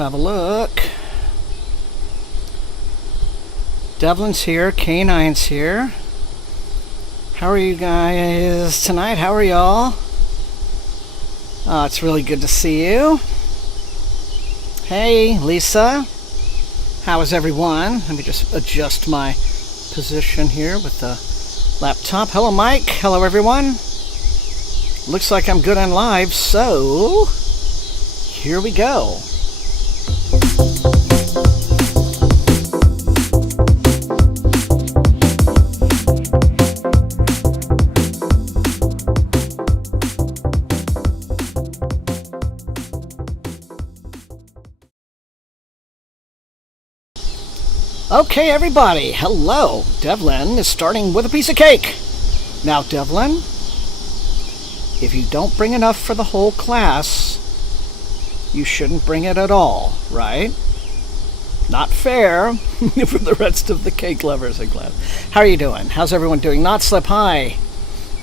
have a look. Devlin's here, K9's here. How are you guys tonight? How are y'all? Oh, it's really good to see you. Hey, Lisa. How is everyone? Let me just adjust my position here with the laptop. Hello, Mike. Hello, everyone. Looks like I'm good on live, so here we go. Okay, everybody, hello. Devlin is starting with a piece of cake. Now, Devlin, if you don't bring enough for the whole class, you shouldn't bring it at all, right? Not fair for the rest of the cake lovers in class. How are you doing? How's everyone doing? Not Slip, hi.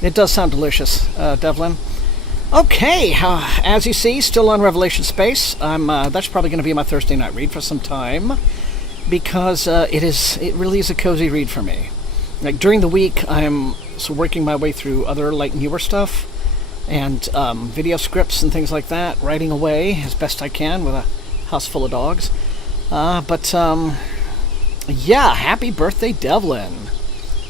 It does sound delicious, Devlin. Okay, as you see, still on Revelation Space. That's probably going to be my Thursday night read for some time, because it really is a cozy read for me. Like during the week, I'm working my way through other newer stuff and video scripts and things like that, writing away as best I can with a house full of dogs. Yeah, happy birthday, Devlin.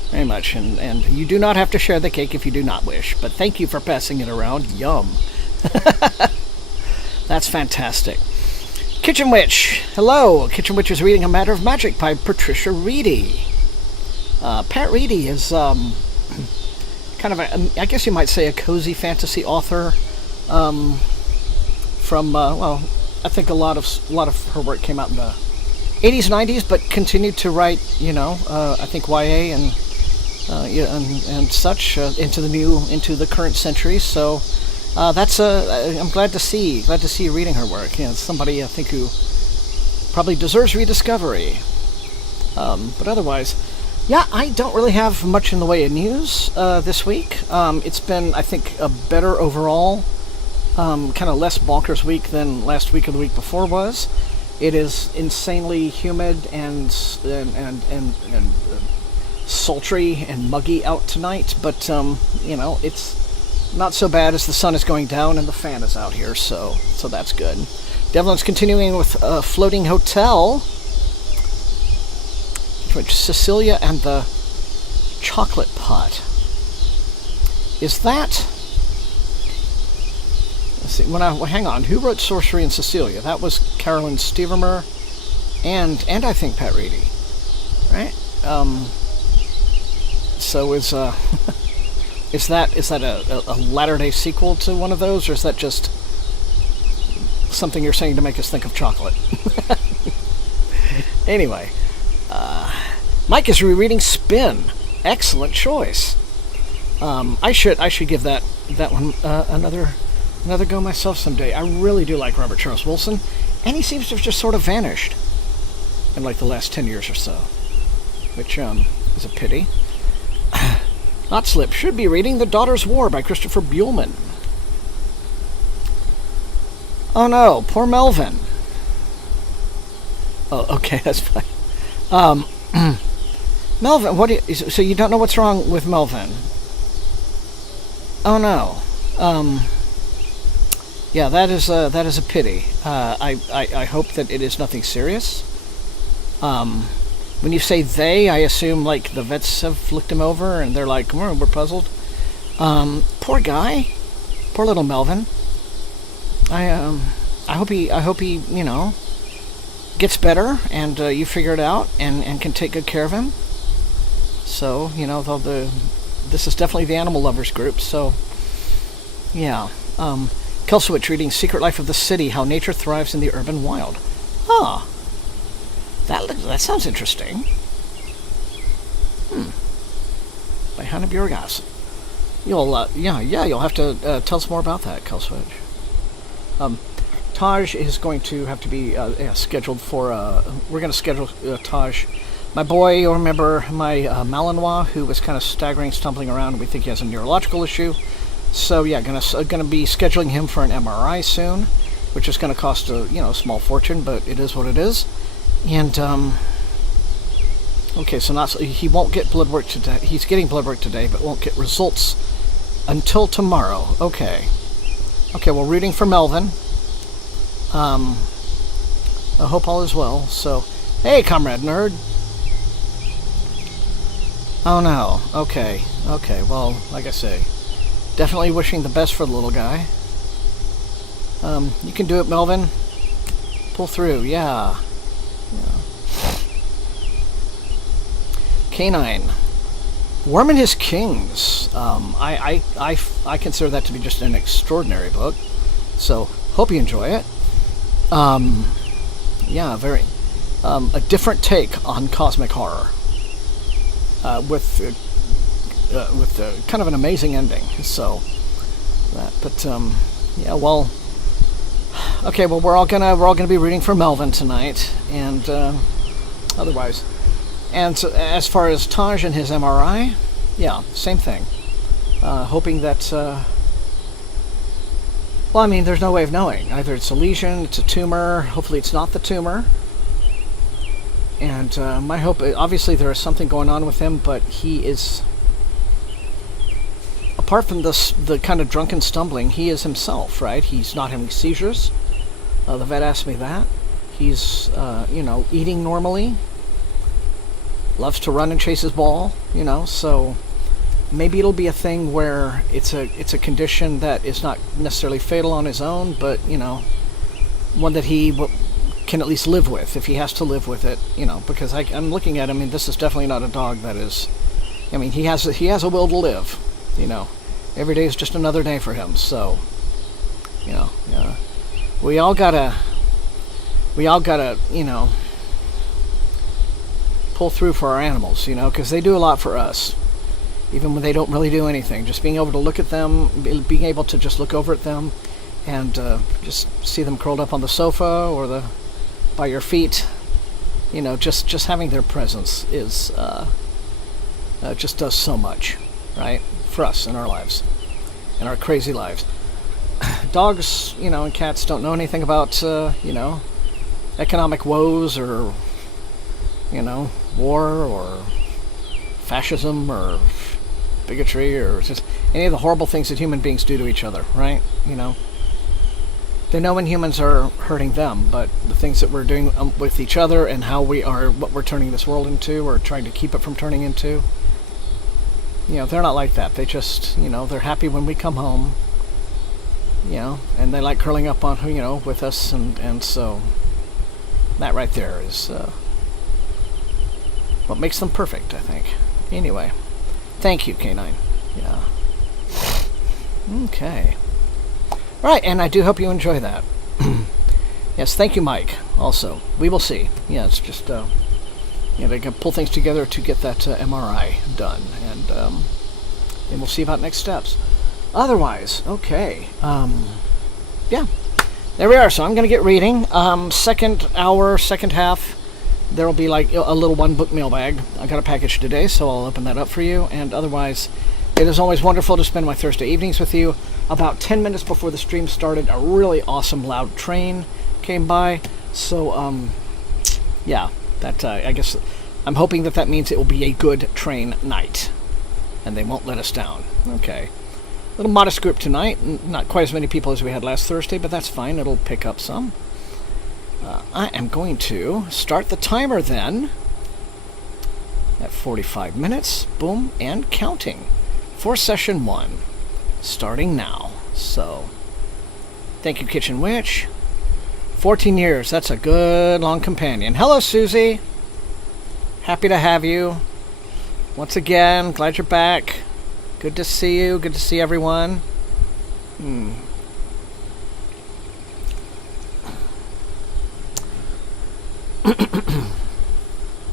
Very much, and you do not have to share the cake if you do not wish, but thank you for passing it around. Yum. That's fantastic. Kitchen Witch, hello. Kitchen Witch is reading A Matter of Magic by Patricia Reedy. Pat Reedy is kind of I guess you might say a cozy fantasy author. From I think a lot of her work came out in the 80s, 90s, but continued to write, I think YA and such into the current century. So. I'm glad to see you reading her work. It's somebody I think who probably deserves rediscovery. But otherwise, yeah, I don't really have much in the way of news this week. It's been, I think, a better overall, kind of less bonkers week than last week or the week before was. It is insanely humid and sultry and muggy out tonight, but it's not so bad as the sun is going down and the fan is out here, so that's good. Devlin's continuing with Floating Hotel, which Cecilia and the Chocolate Pot. Is that? Let's see. Hang on. Who wrote Sorcery and Cecilia? That was Carolyn Stevermer, and I think Pat Reedy, right? So is Is that a latter-day sequel to one of those, or is that just something you're saying to make us think of chocolate? Anyway, Mike is rereading Spin. Excellent choice. I should give that one another go myself someday. I really do like Robert Charles Wilson, and he seems to have just sort of vanished in the last 10 years or so, which is a pity. Not Slip should be reading The Daughter's War by Christopher Buehlman. Oh no, poor Melvin. Oh, okay, that's fine. Melvin, so you don't know what's wrong with Melvin? Oh no. Yeah, that is a pity. I hope that it is nothing serious. When you say they, I assume the vets have looked him over and they're like, we're puzzled. Poor guy, poor little Melvin. I hope he gets better and you figure it out and can take good care of him. So this is definitely the animal lovers group. So yeah, Kelsowitz reading Secret Life of the City: How Nature Thrives in the Urban Wild. Ah. That sounds interesting. By Hannah Bjorgas. You'll have to tell us more about that, Kelswitch. Taj is going to have to be scheduled for. We're going to schedule Taj, my boy. You'll remember my Malinois, who was kind of staggering, stumbling around, and we think he has a neurological issue. So yeah, gonna be scheduling him for an MRI soon. which is going to cost a small fortune, but it is what it is. And okay, so he won't get blood work today. He's getting blood work today, but won't get results until tomorrow. Okay, well, rooting for Melvin. I hope all is well. So, hey, Comrade Nerd. Oh no. Okay. Well, like I say, definitely wishing the best for the little guy. You can do it, Melvin. Pull through. Yeah. Canine. Worm and His Kings. I consider that to be just an extraordinary book. So, hope you enjoy it. Yeah, very. A different take on cosmic horror. With kind of an amazing ending. So, yeah, well. Okay, well, we're all gonna be rooting for Melvin tonight, and otherwise. And so, as far as Taj and his MRI, yeah, same thing. Hoping that, well, I mean, there's no way of knowing. Either it's a lesion, it's a tumor, hopefully it's not the tumor. And my hope, obviously there is something going on with him, but he is, apart from the kind of drunken stumbling, he is himself, right? He's not having seizures. The vet asked me that. He's, eating normally. Loves to run and chase his ball, so maybe it'll be a thing where it's a condition that is not necessarily fatal on his own, but, one that he can at least live with, if he has to live with it, because I'm looking at him, and this is definitely not a dog that is, he has a will to live, every day is just another day for him, so, we all gotta, pull through for our animals, because they do a lot for us, even when they don't really do anything. Just being able to look at them, being able to just look over at them, and just see them curled up on the sofa or by your feet, just having their presence is just does so much, right, for us in our lives, in our crazy lives. Dogs, and cats don't know anything about, economic woes or, war or fascism or bigotry or just any of the horrible things that human beings do to each other, right? They know when humans are hurting them, but the things that we're doing with each other and what we're turning this world into or trying to keep it from turning into, they're not like that. They just, they're happy when we come home, and they like curling up on, with us, and so that right there is what makes them perfect, I think. Anyway, thank you, K9. Yeah. Okay. Right, and I do hope you enjoy that. Yes, thank you, Mike, also. We will see. Yeah, it's just, they can pull things together to get that MRI done, and we'll see about next steps. Otherwise, okay. Yeah, there we are. So I'm going to get reading. Second hour, second half, there will be like a little one-book mailbag. I got a package today, so I'll open that up for you. And otherwise, it is always wonderful to spend my Thursday evenings with you. About 10 minutes before the stream started, a really awesome loud train came by. So, yeah, that I guess I'm hoping that means it will be a good train night, and they won't let us down. Okay. Little modest group tonight. Not quite as many people as we had last Thursday, but that's fine. It'll pick up some. I am going to start the timer then at 45 minutes. Boom, and counting for session 1. Starting now. So, thank you, Kitchen Witch. 14 years. That's a good long companion. Hello, Susie. Happy to have you. Once again, glad you're back. Good to see you. Good to see everyone.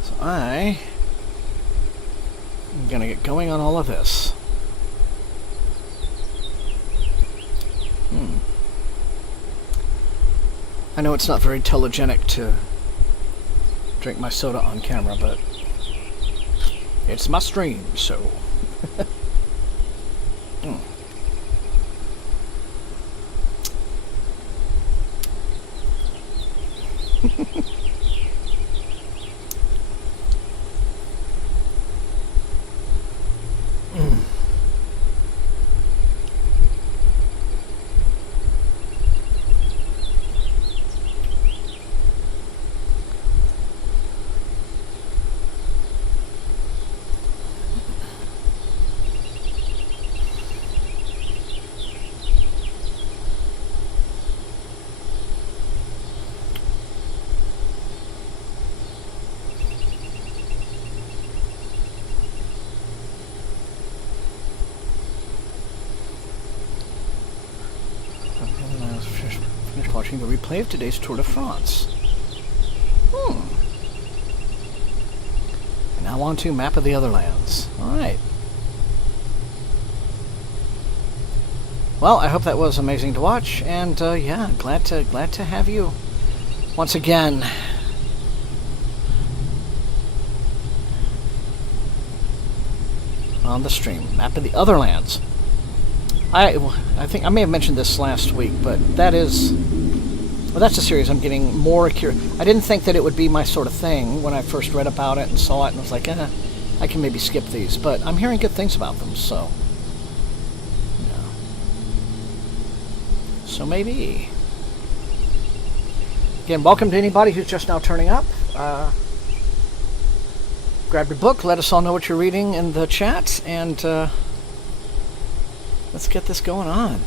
So I am going to get going on all of this. I know it's not very telegenic to drink my soda on camera, but it's my stream, so... Watching the replay of today's Tour de France. And now on to Map of the Other Lands. Alright. Well, I hope that was amazing to watch, and yeah, glad to have you once again. On the stream. Map of the Other Lands. I think I may have mentioned this last week, but that is... Well, that's a series I'm getting more curious. I didn't think that it would be my sort of thing when I first read about it and saw it, and I was like, I can maybe skip these. But I'm hearing good things about them, so... Yeah. So maybe... Again, welcome to anybody who's just now turning up. Grab your book, let us all know what you're reading in the chat, and let's get this going on.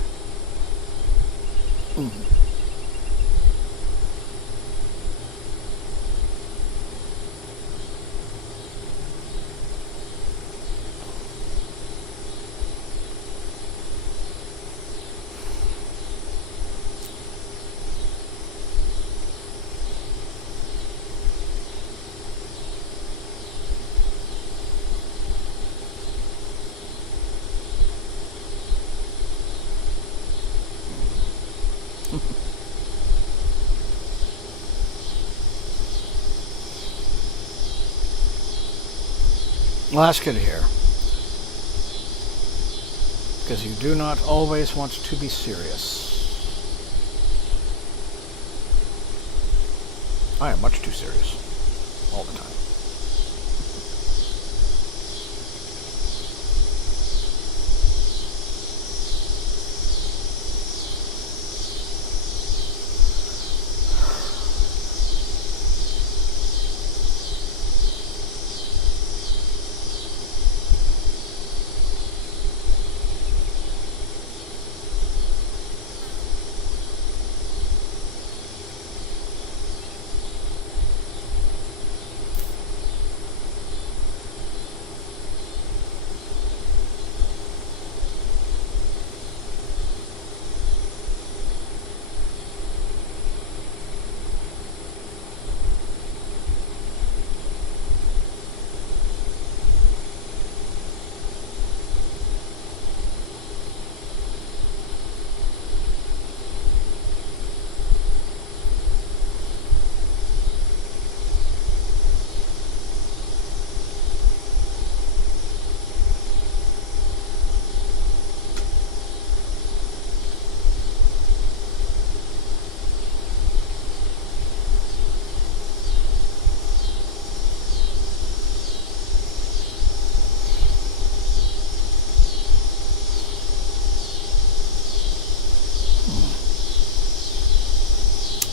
Well, that's good to hear. Because you do not always want to be serious. I am much too serious. All the time.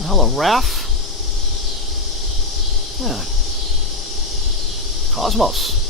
Hello, Raph. Yeah. Cosmos.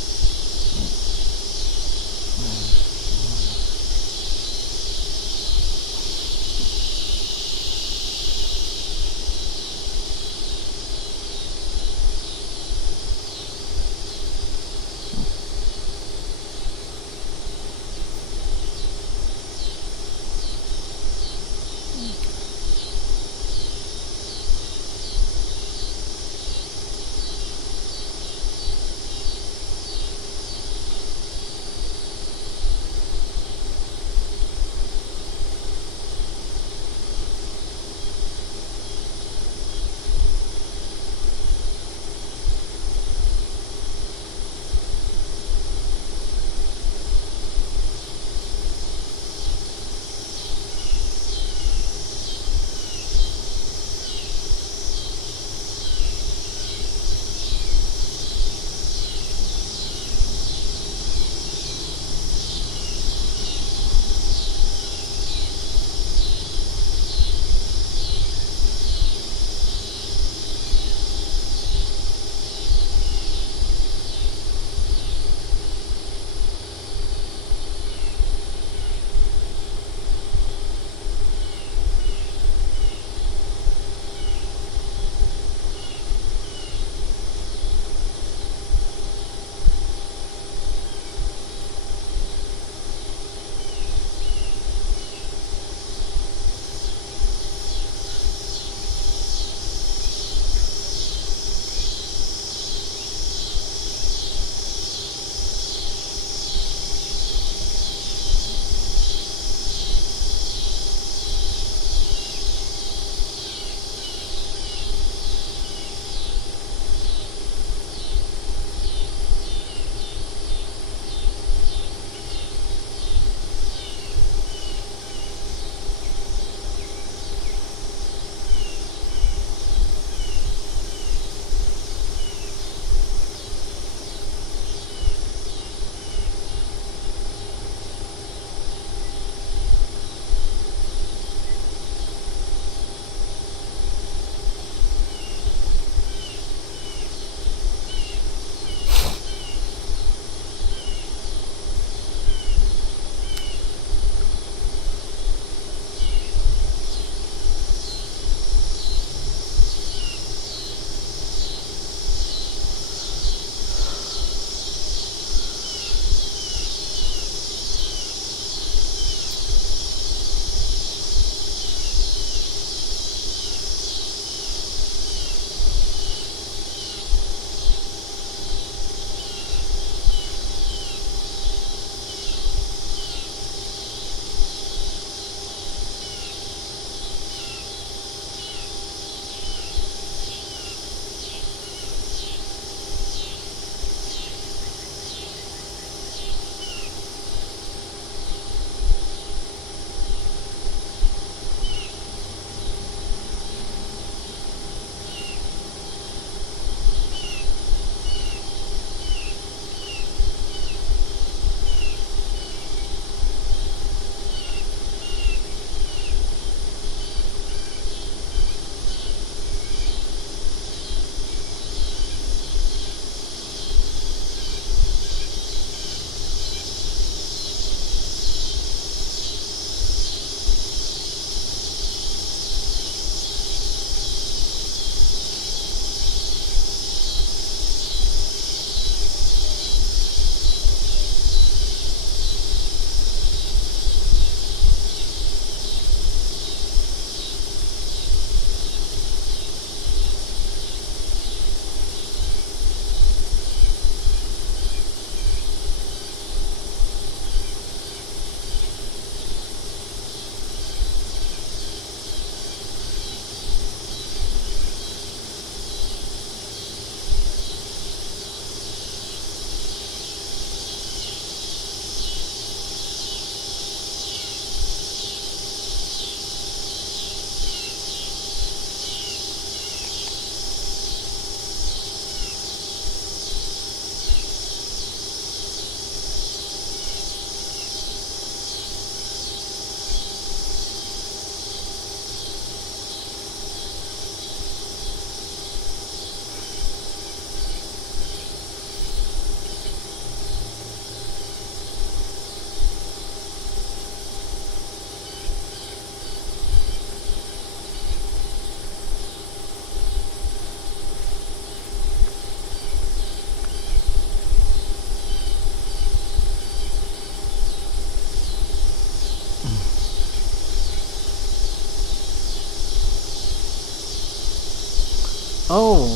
Oh,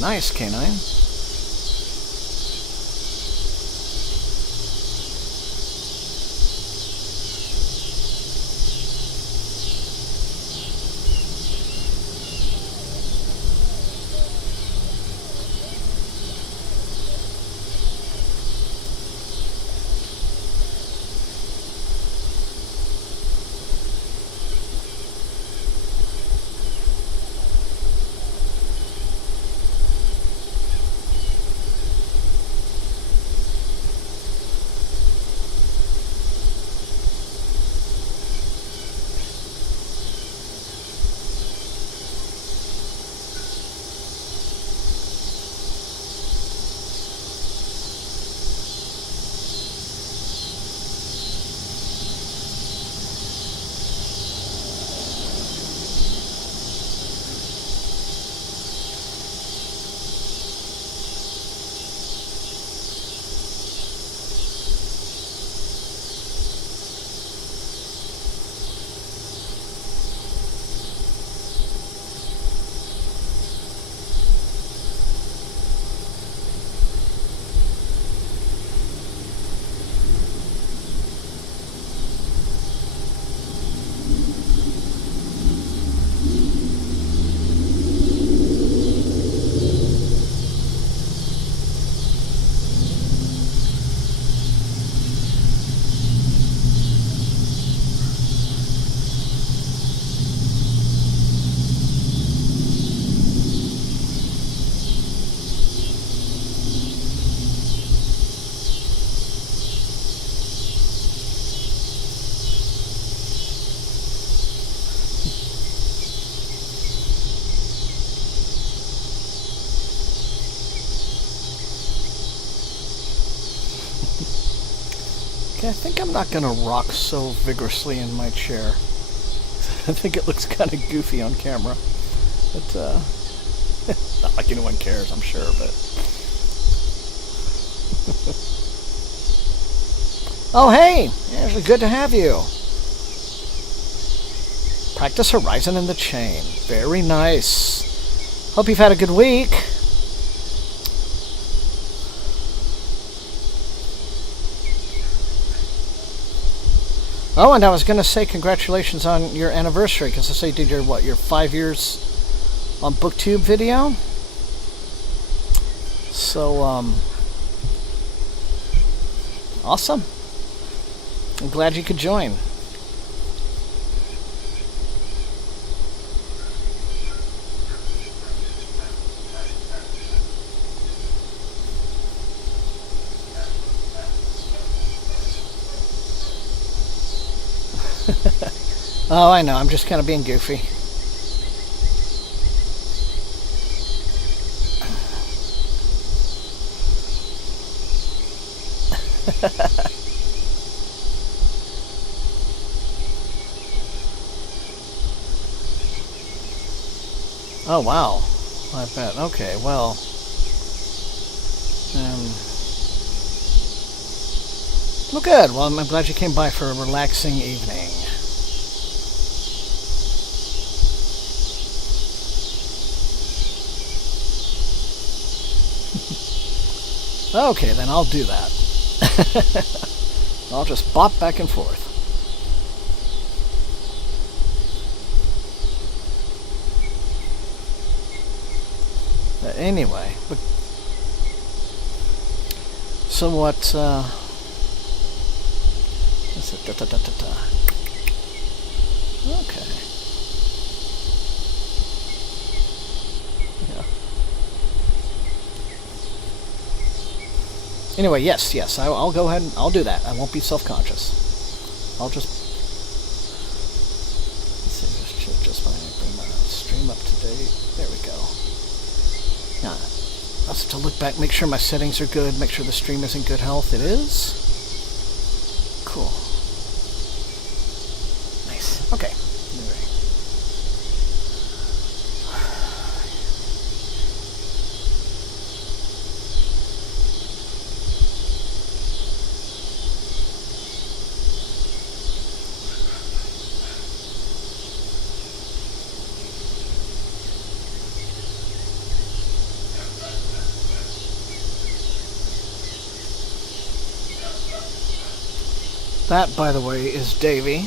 nice, Canine. Okay, I think I'm not going to rock so vigorously in my chair. I think it looks kind of goofy on camera. But, not like anyone cares, I'm sure, but... Oh, hey! Actually, good to have you. Practice Horizon in the Chain. Very nice. Hope you've had a good week. Oh, and I was going to say congratulations on your anniversary, because I say you did your 5 years on BookTube video? So, awesome. I'm glad you could join. Oh, I know. I'm just kind of being goofy. Oh, wow. I bet. Okay, well... well, good. Well, I'm glad you came by for a relaxing evening. Okay, then I'll do that. I'll just bop back and forth. Anyway, but so what? What's it? Okay. Yeah. Anyway, yes, I'll go ahead and I'll do that. I won't be self-conscious. I'll just let's see, just bring my stream up to date. There we go. Now, that's to look back, make sure my settings are good, make sure the stream is in good health. It is. Cool. Nice. Okay. That, by the way, is Davy.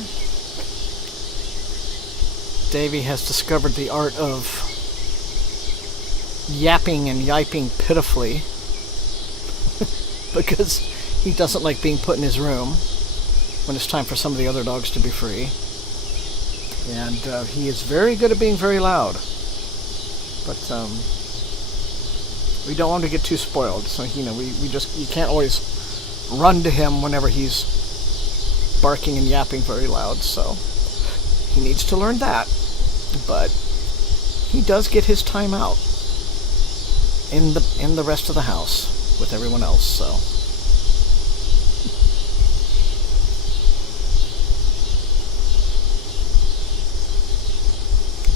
Davy has discovered the art of yapping and yiping pitifully because he doesn't like being put in his room when it's time for some of the other dogs to be free. And he is very good at being very loud. But we don't want to get too spoiled. So, you can't always run to him whenever he's barking and yapping very loud. So he needs to learn that. But he does get his time out in the rest of the house with everyone else. So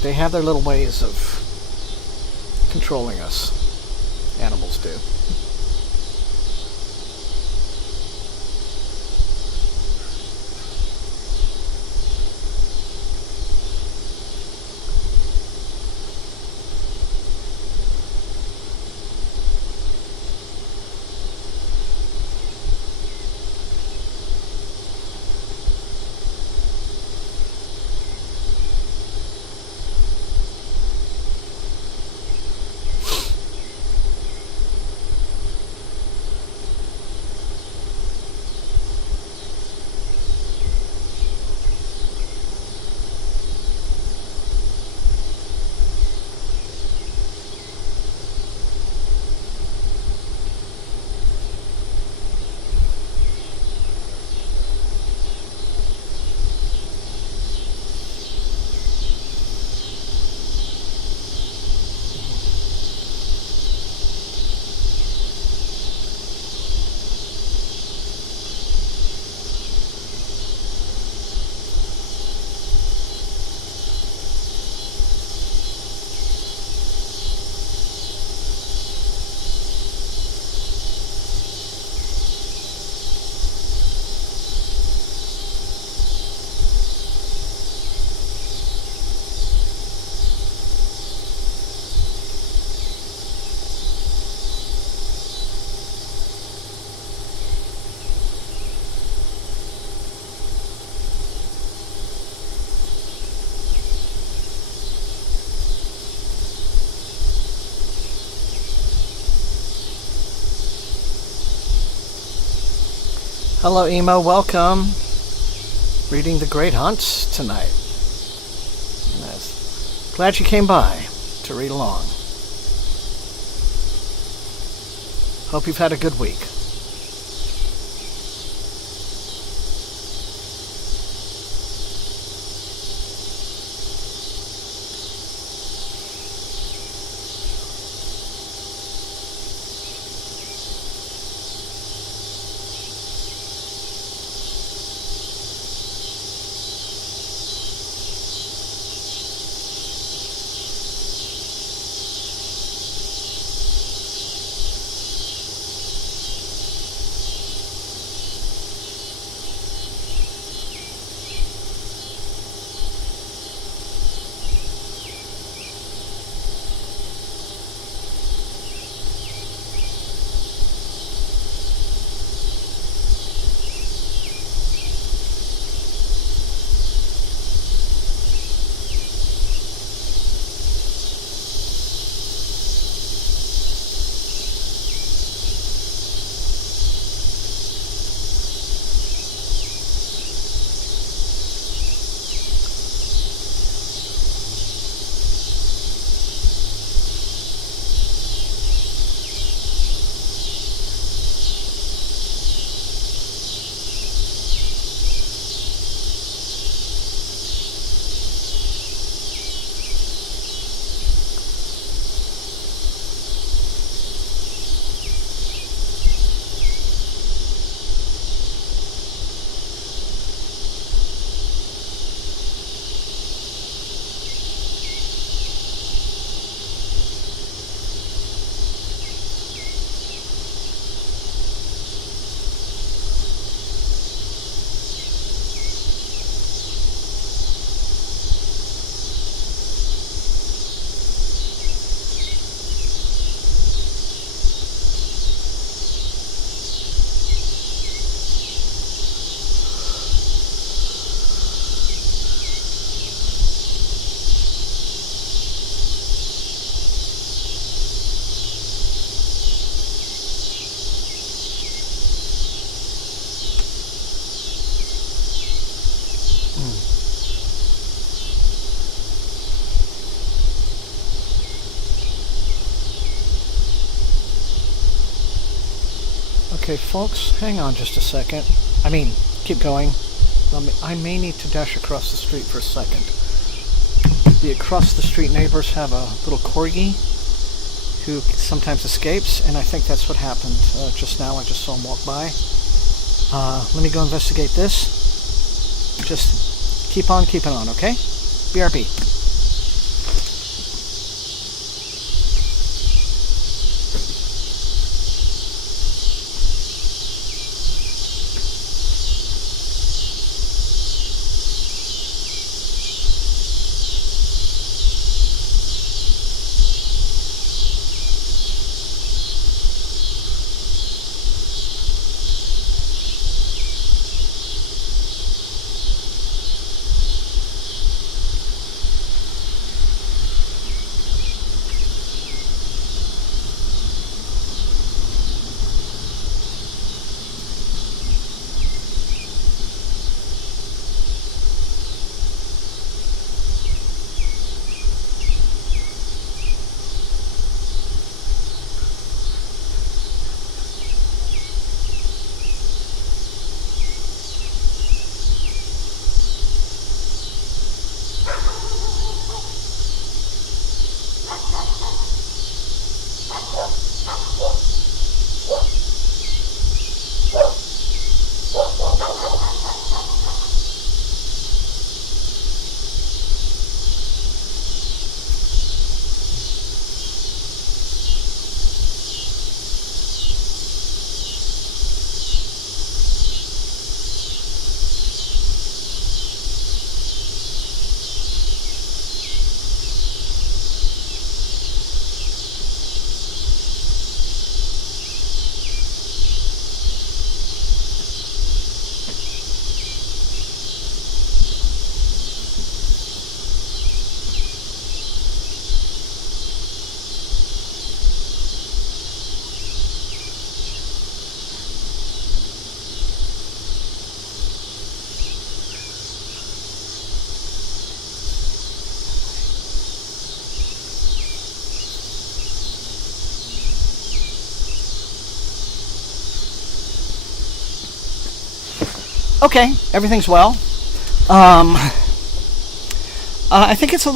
they have their little ways of controlling us. Animals do. Hello, Emo. Welcome. Reading The Great Hunts tonight. Nice. Glad you came by to read along. Hope you've had a good week. Okay, folks, hang on just a second. Keep going. I may need to dash across the street for a second. The across the street neighbors have a little corgi who sometimes escapes, and I think that's what happened just now. I just saw him walk by. Let me go investigate this. Just keep on keeping on, okay? BRB. Okay, everything's well. I think it's a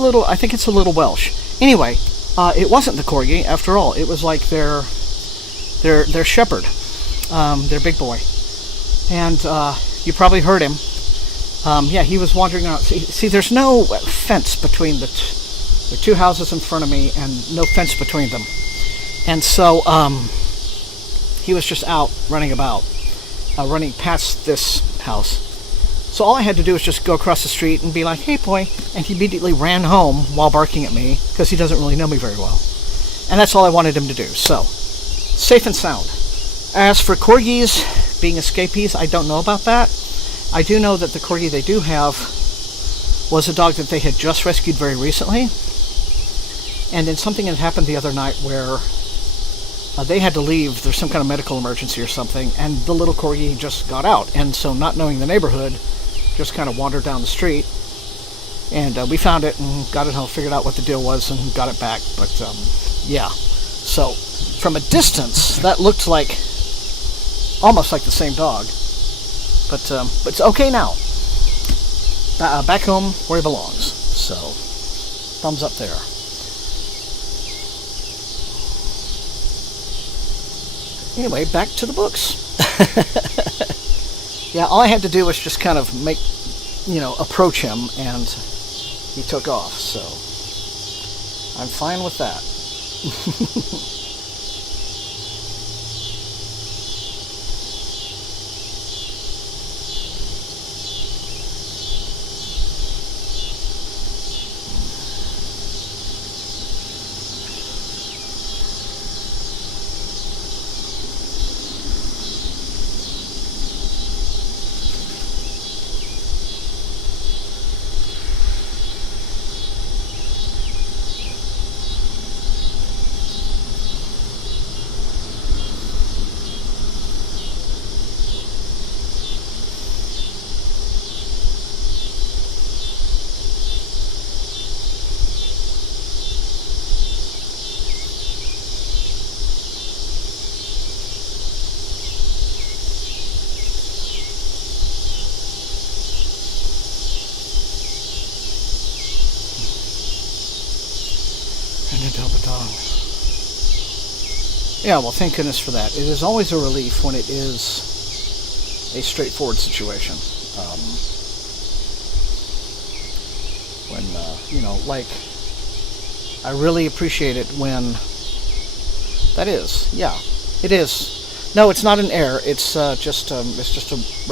little Welsh. Anyway, it wasn't the corgi after all. It was like their shepherd, their big boy, and you probably heard him. Yeah, he was wandering around. See, there's no fence between the two houses in front of me, and no fence between them, and so he was just out running about, running past this house. So all I had to do was just go across the street and be like, "Hey, boy," and he immediately ran home while barking at me because he doesn't really know me very well, and that's all I wanted him to do. So, safe and sound. As for corgis being escapees, I don't know about that. I do know that the corgi they do have was a dog that they had just rescued very recently, and then something had happened the other night where they had to leave. There's some kind of medical emergency or something, and the little corgi just got out, and so not knowing the neighborhood, just kind of wandered down the street, and we found it and got it home, figured out what the deal was, and got it back. But yeah, so from a distance that looked like almost like the same dog, but it's okay now. Back home where he belongs. So thumbs up there. Anyway, back to the books. Yeah, all I had to do was just kind of approach him, and he took off, so I'm fine with that. Yeah, well, thank goodness for that. It is always a relief when it is a straightforward situation. Like, I really appreciate it when that is, yeah, it is. No, it's not an Air. It's just a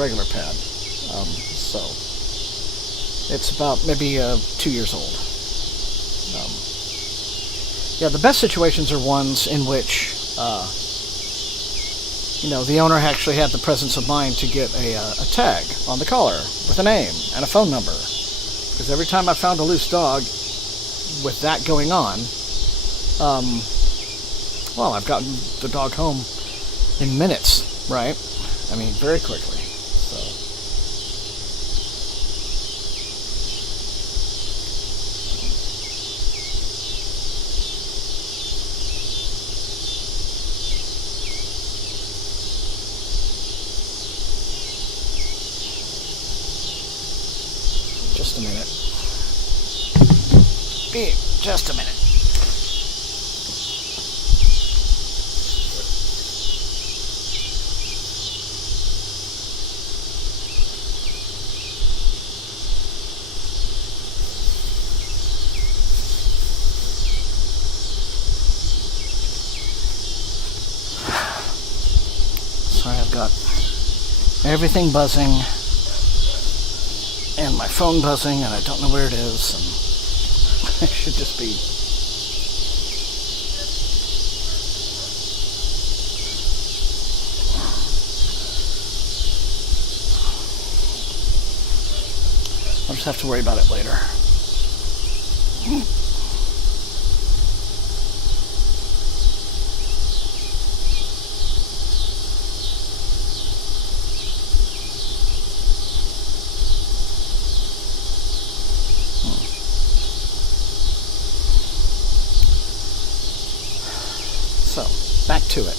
regular pad. So it's about maybe 2 years old. Yeah, the best situations are ones in which the owner actually had the presence of mind to get a tag on the collar with a name and a phone number. Because every time I found a loose dog with that going on, I've gotten the dog home in minutes, right? I mean, very quickly. So, just a minute. Just a minute. Sorry, I've got everything buzzing and my phone buzzing, and I don't know where it is, and it should just be. I'll just have to worry about it later. So, back to it.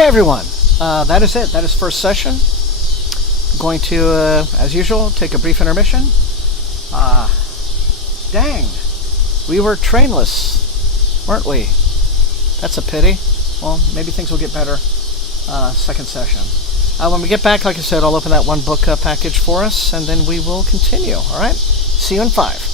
Okay, everyone. That is it. That is first session. I'm going to, as usual, take a brief intermission. Dang. We were trainless, weren't we? That's a pity. Well, maybe things will get better second session. When we get back, like I said, I'll open that one book package for us, and then we will continue. All right? See you in 5.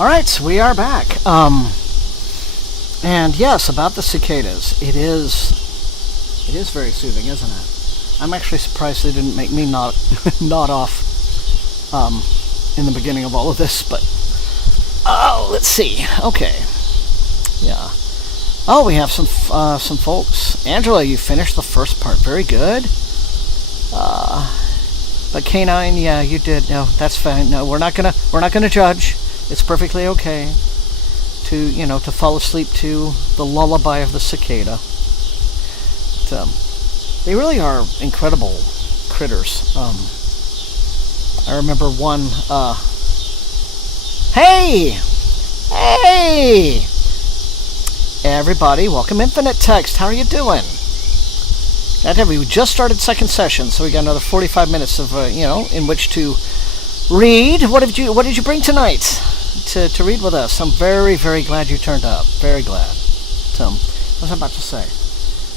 Alright, so we are back. And yes, about the cicadas. It is very soothing, isn't it? I'm actually surprised they didn't make me nod off in the beginning of all of this, but let's see. Okay. Yeah. Oh, we have some folks. Angela, you finished the first part. Very good. But K9, yeah, you did. No, that's fine. No, we're not gonna judge. It's perfectly okay to fall asleep to the lullaby of the cicada. But, they really are incredible critters. I remember one. Hey, everybody! Welcome, Infinite Text. How are you doing? We just started second session, so we got another 45 minutes of in which to read. What did you bring tonight to read with us? I'm very, very glad you turned up. Very glad. What was I about to say?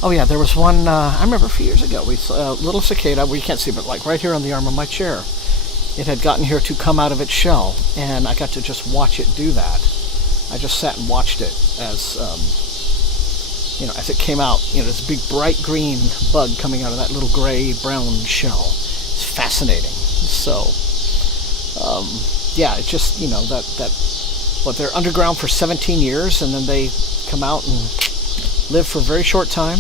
Oh yeah, there was one. I remember a few years ago. We saw a little cicada. Well, you can't see, but like right here on the arm of my chair, it had gotten here to come out of its shell, and I got to just watch it do that. I just sat and watched it as as it came out. This big bright green bug coming out of that little gray brown shell. It's fascinating. So. Yeah, it's just, they're underground for 17 years, and then they come out and live for a very short time.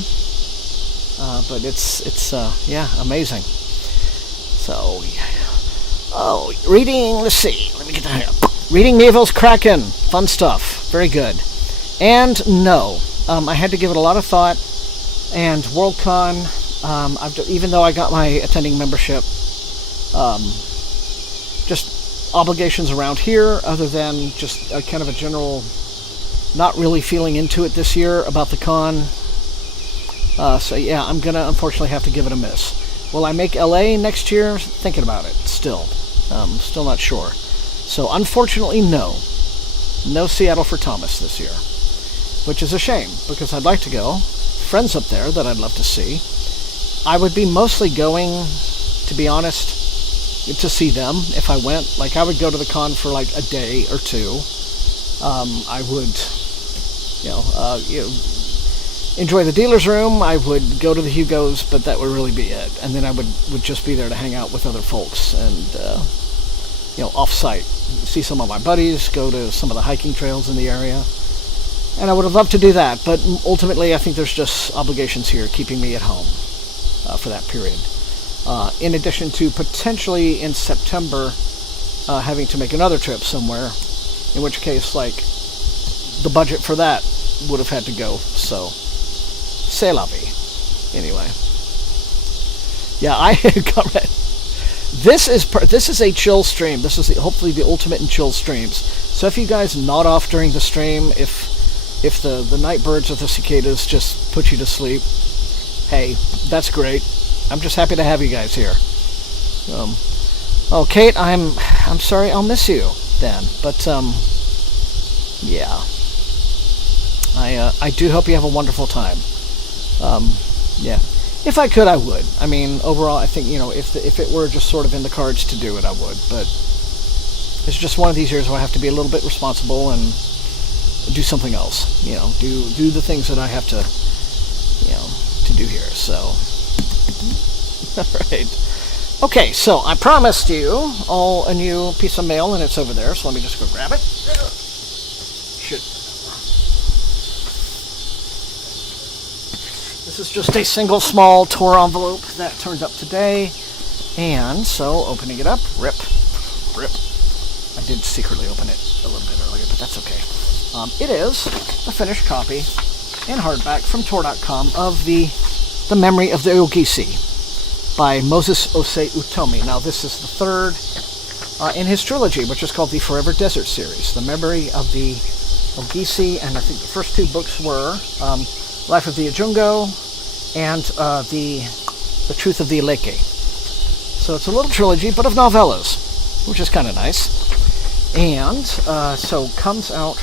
But it's amazing. So, reading, let's see, let me get that here. Reading Mayville's Kraken, fun stuff, very good. And no, I had to give it a lot of thought, and Worldcon, even though I got my attending membership, just obligations around here other than just a kind of a general not really feeling into it this year about the con. So yeah, I'm gonna unfortunately have to give it a miss. Will I make LA next year? Thinking about it still. Still not sure. So unfortunately no Seattle for Thomas this year, which is a shame because I'd like to go. Friends up there that I'd love to see. I would be mostly going, to be honest, to see them if I went. Like, I would go to the con for like a day or two. I would, enjoy the dealer's room. I would go to the Hugos, but that would really be it. And then I would just be there to hang out with other folks and, off-site. See some of my buddies, go to some of the hiking trails in the area. And I would have loved to do that, but ultimately I think there's just obligations here keeping me at home for that period. In addition to potentially in September having to make another trip somewhere, in which case, like, the budget for that would have had to go. So, c'est la vie. Anyway, yeah, I got it. This is a chill stream. This is hopefully the ultimate in chill streams. So if you guys nod off during the stream, if the night birds or the cicadas just put you to sleep, hey, that's great. I'm just happy to have you guys here. Kate, I'm sorry, I'll miss you then. But yeah, I do hope you have a wonderful time. Yeah, if I could, I would. I mean, overall, I think if it were just sort of in the cards to do it, I would. But it's just one of these years where I have to be a little bit responsible and do something else. Do the things that I have to do here. So. Alright. Okay, so I promised you all a new piece of mail, and it's over there, so let me just go grab it. This is just a single small Tor envelope that turned up today, and so opening it up, rip. I did secretly open it a little bit earlier, but that's okay. It is a finished copy in hardback from Tor.com of the Memory of the Ogisi by Moses Osei Utomi. Now, this is the third in his trilogy, which is called the Forever Desert series, The Memory of the Ogisi, and I think the first two books were Life of the Ajungo and the Truth of the Eleke. So it's a little trilogy, but of novellas, which is kind of nice. And so comes out.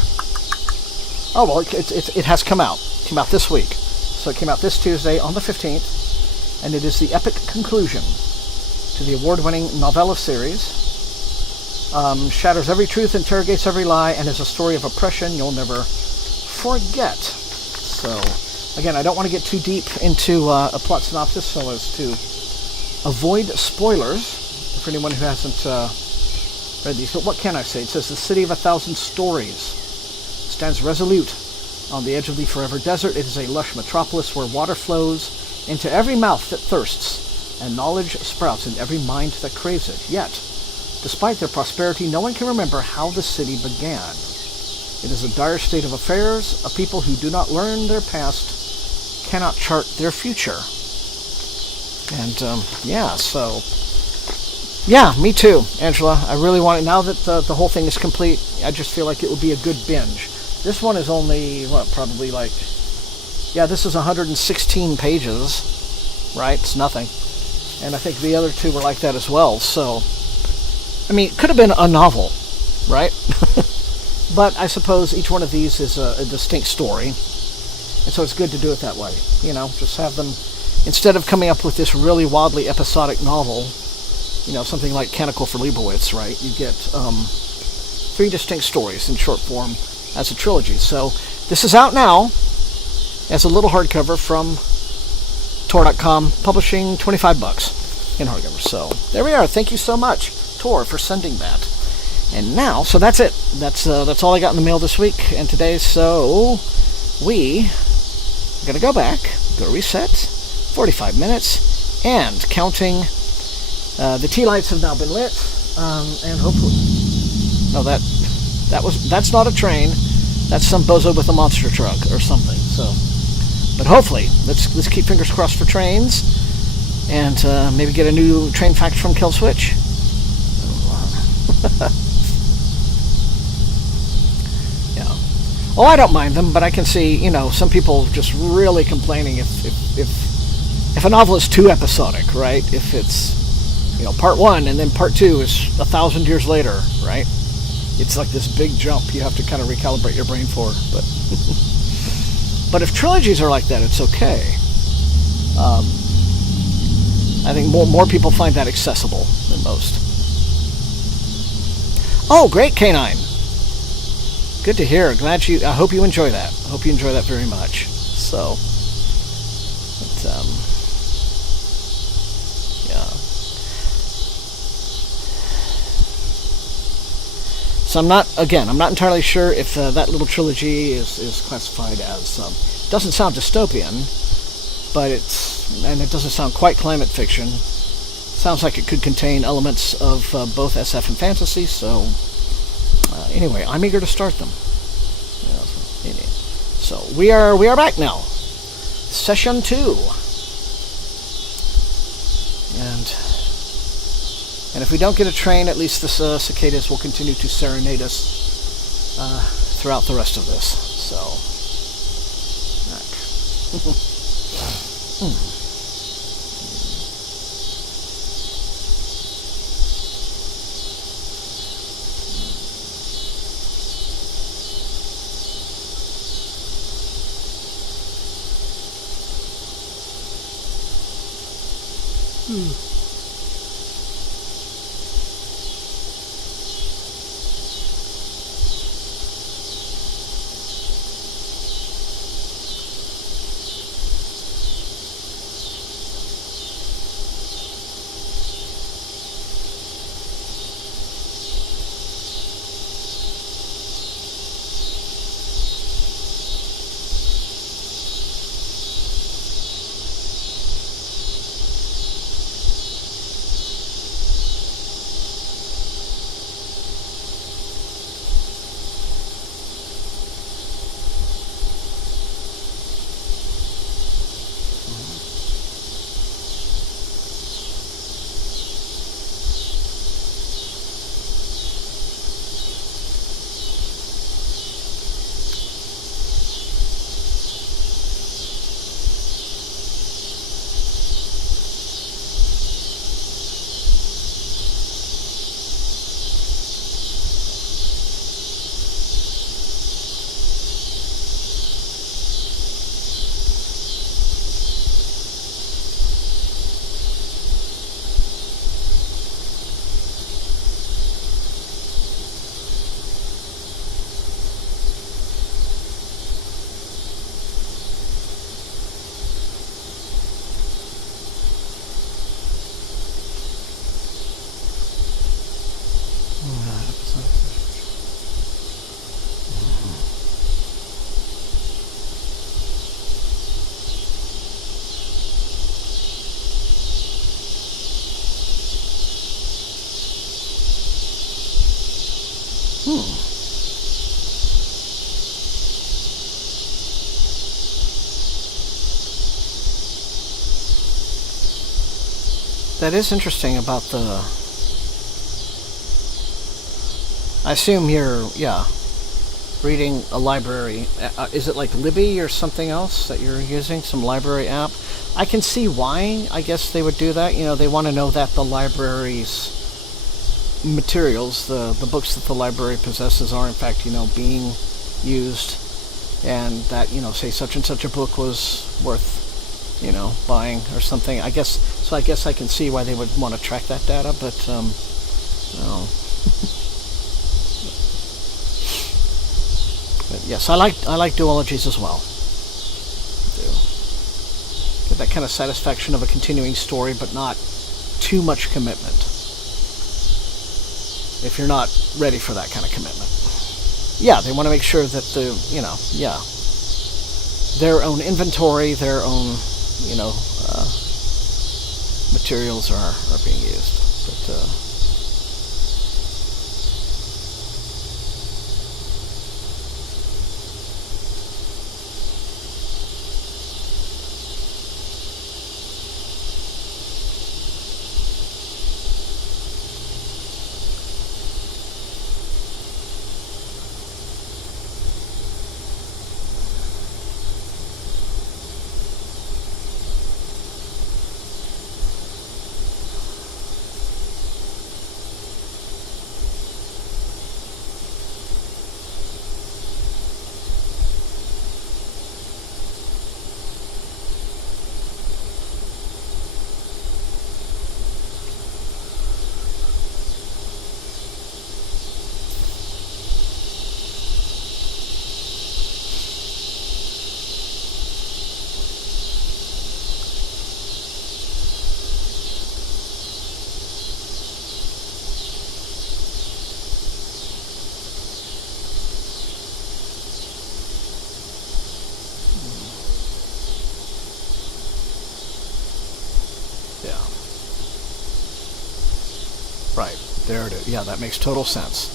Oh well, it has come out. It came out this week. So it came out this Tuesday on the 15th. And it is the epic conclusion to the award-winning novella series shatters every truth, interrogates every lie, and is a story of oppression you'll never forget. So, again, I don't want to get too deep into a plot synopsis so as to avoid spoilers for anyone who hasn't read these. But what can I say? It says, the city of 1,000 stories stands resolute on the edge of the forever desert. It is a lush metropolis where water flows into every mouth that thirsts, and knowledge sprouts in every mind that craves it. Yet, despite their prosperity, no one can remember how the city began. It is a dire state of affairs. A people who do not learn their past cannot chart their future. And, yeah, me too, Angela. I really want it. Now that the whole thing is complete, I just feel like it would be a good binge. This one is only, this is 116 pages, right? It's nothing. And I think the other two were like that as well. So, I mean, it could have been a novel, right? But I suppose each one of these is a distinct story. And so it's good to do it that way. You know, just have them, instead of coming up with this really wildly episodic novel, you know, something like Canticle for Leibowitz, right? You get 3 distinct stories in short form as a trilogy. So this is out now as a little hardcover from Tor.com, publishing $25 in hardcover. So there we are. Thank you so much, Tor, for sending that. And now, so that's it. That's all I got in the mail this week and today. So we gotta go back, go reset, 45 minutes, and counting. The tea lights have now been lit, and hopefully, no, that's not a train. That's some bozo with a monster truck or something. So, but hopefully, let's keep fingers crossed for trains, and maybe get a new train fact from Kill Switch. Yeah. Oh, I don't mind them, but I can see, you know, some people just really complaining if a novel is too episodic, right? If it's, you know, part 1 and then part 2 is 1,000 years later, right? It's like this big jump you have to kind of recalibrate your brain for. But but if trilogies are like that, it's okay. I think more people find that accessible than most. Oh, great, K9. Good to hear. I hope you enjoy that. I hope you enjoy that very much. So, yeah. So I'm not entirely sure if that little trilogy is classified as, doesn't sound dystopian, but it doesn't sound quite climate fiction. Sounds like it could contain elements of both SF and fantasy, so anyway, I'm eager to start them. So we are back now. Session 2. And if we don't get a train, at least the cicadas will continue to serenade us throughout the rest of this. So, That is interesting about the... I assume you're, reading a library. Is it like Libby or something else that you're using? Some library app? I can see why, I guess they would do that. You know, they want to know that the library's materials, the books that the library possesses are in fact, being used, and that, say such and such a book was worth, buying or something. I guess I can see why they would want to track that data, but, no. But yes, I like duologies as well. I do. Get that kind of satisfaction of a continuing story, but not too much commitment. If you're not ready for that kind of commitment. Yeah, they want to make sure that their own inventory, their own, materials are being used. But, right, there it is. Yeah, that makes total sense.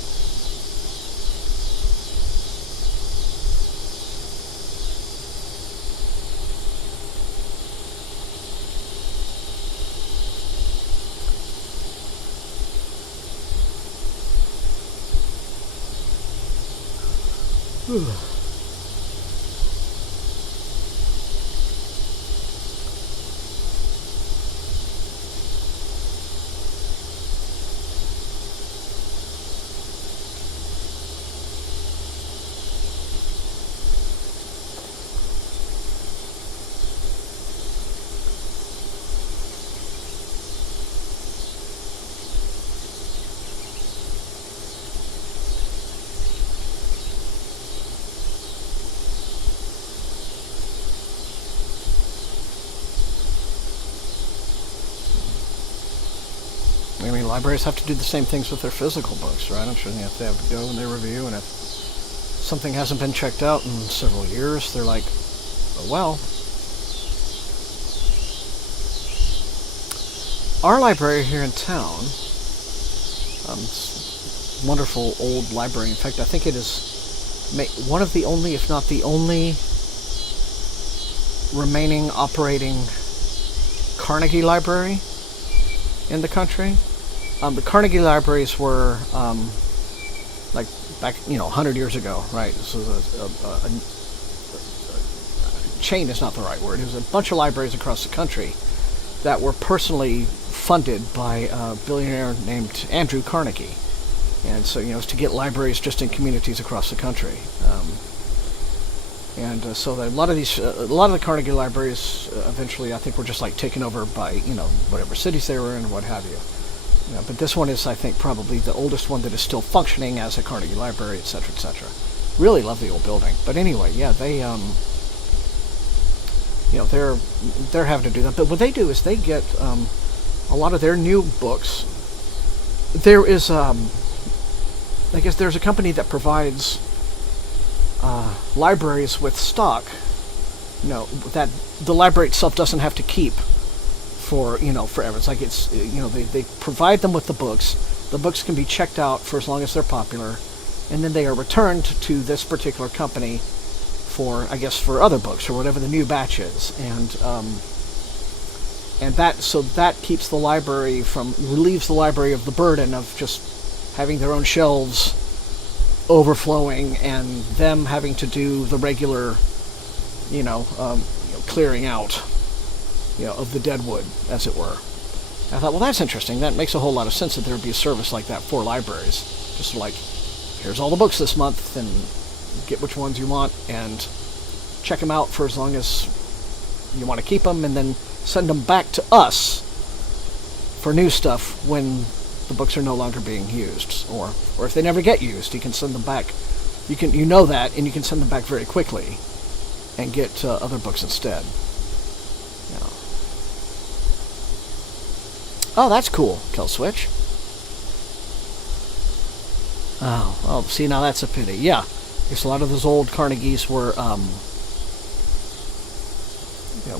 I mean, libraries have to do the same things with their physical books, right? I'm sure they have to go and they review, and if something hasn't been checked out in several years, they're like, oh, well. Our library here in town, it's a wonderful old library. In fact, I think it is one of the only, if not the only, remaining operating Carnegie library in the country. The Carnegie libraries were like back, 100 years ago, right? This was a chain is not the right word. It was a bunch of libraries across the country that were personally funded by a billionaire named Andrew Carnegie. And so, it's to get libraries just in communities across the country. So that a lot of the Carnegie libraries eventually, I think, were just like taken over by, whatever cities they were in, what have you. But this one is, I think, probably the oldest one that is still functioning as a Carnegie library, etc., etc. Really love the old building. But anyway, yeah, they, they're having to do that. But what they do is they get a lot of their new books. There is, I guess, there's a company that provides libraries with stock, that the library itself doesn't have to keep for, forever. It's like they provide them with the books. The books can be checked out for as long as they're popular, and then they are returned to this particular company for, I guess, for other books or whatever the new batch is, and that keeps the library relieves the library of the burden of just having their own shelves overflowing and them having to do the regular, clearing out, of the dead wood, as it were. I thought, well, that's interesting. That makes a whole lot of sense that there would be a service like that for libraries. Just like, here's all the books this month, and get which ones you want, and check them out for as long as you want to keep them, and then send them back to us for new stuff when the books are no longer being used, or if they never get used, you can send them back. You know that, and you can send them back very quickly, and get other books instead. Yeah. Oh, that's cool, Kill Switch. Oh, well, see, now that's a pity. Yeah, because a lot of those old Carnegies were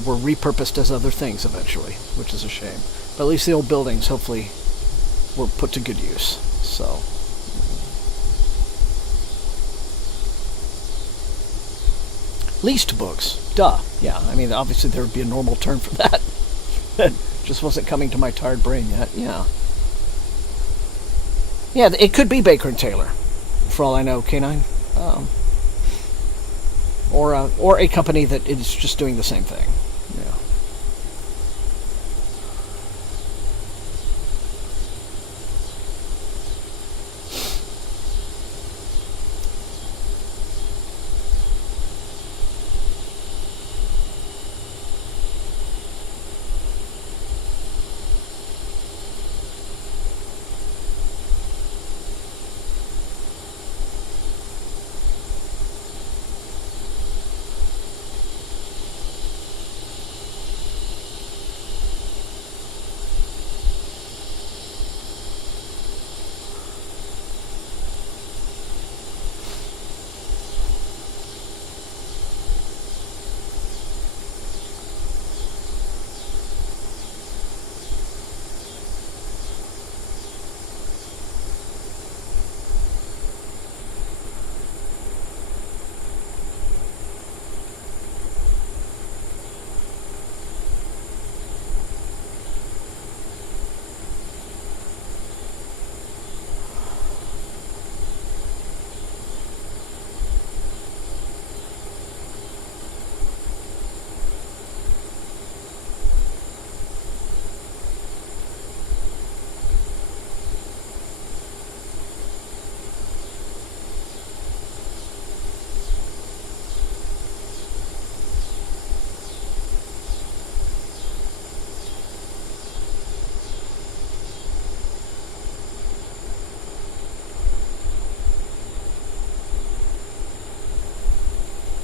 repurposed as other things eventually, which is a shame. But at least the old buildings, hopefully, were put to good use. So, leased books, duh. Yeah, I mean, obviously there would be a normal term for that. That just wasn't coming to my tired brain yet. Yeah. Yeah, it could be Baker and Taylor, for all I know, K9. Or a company that is just doing the same thing. Yeah.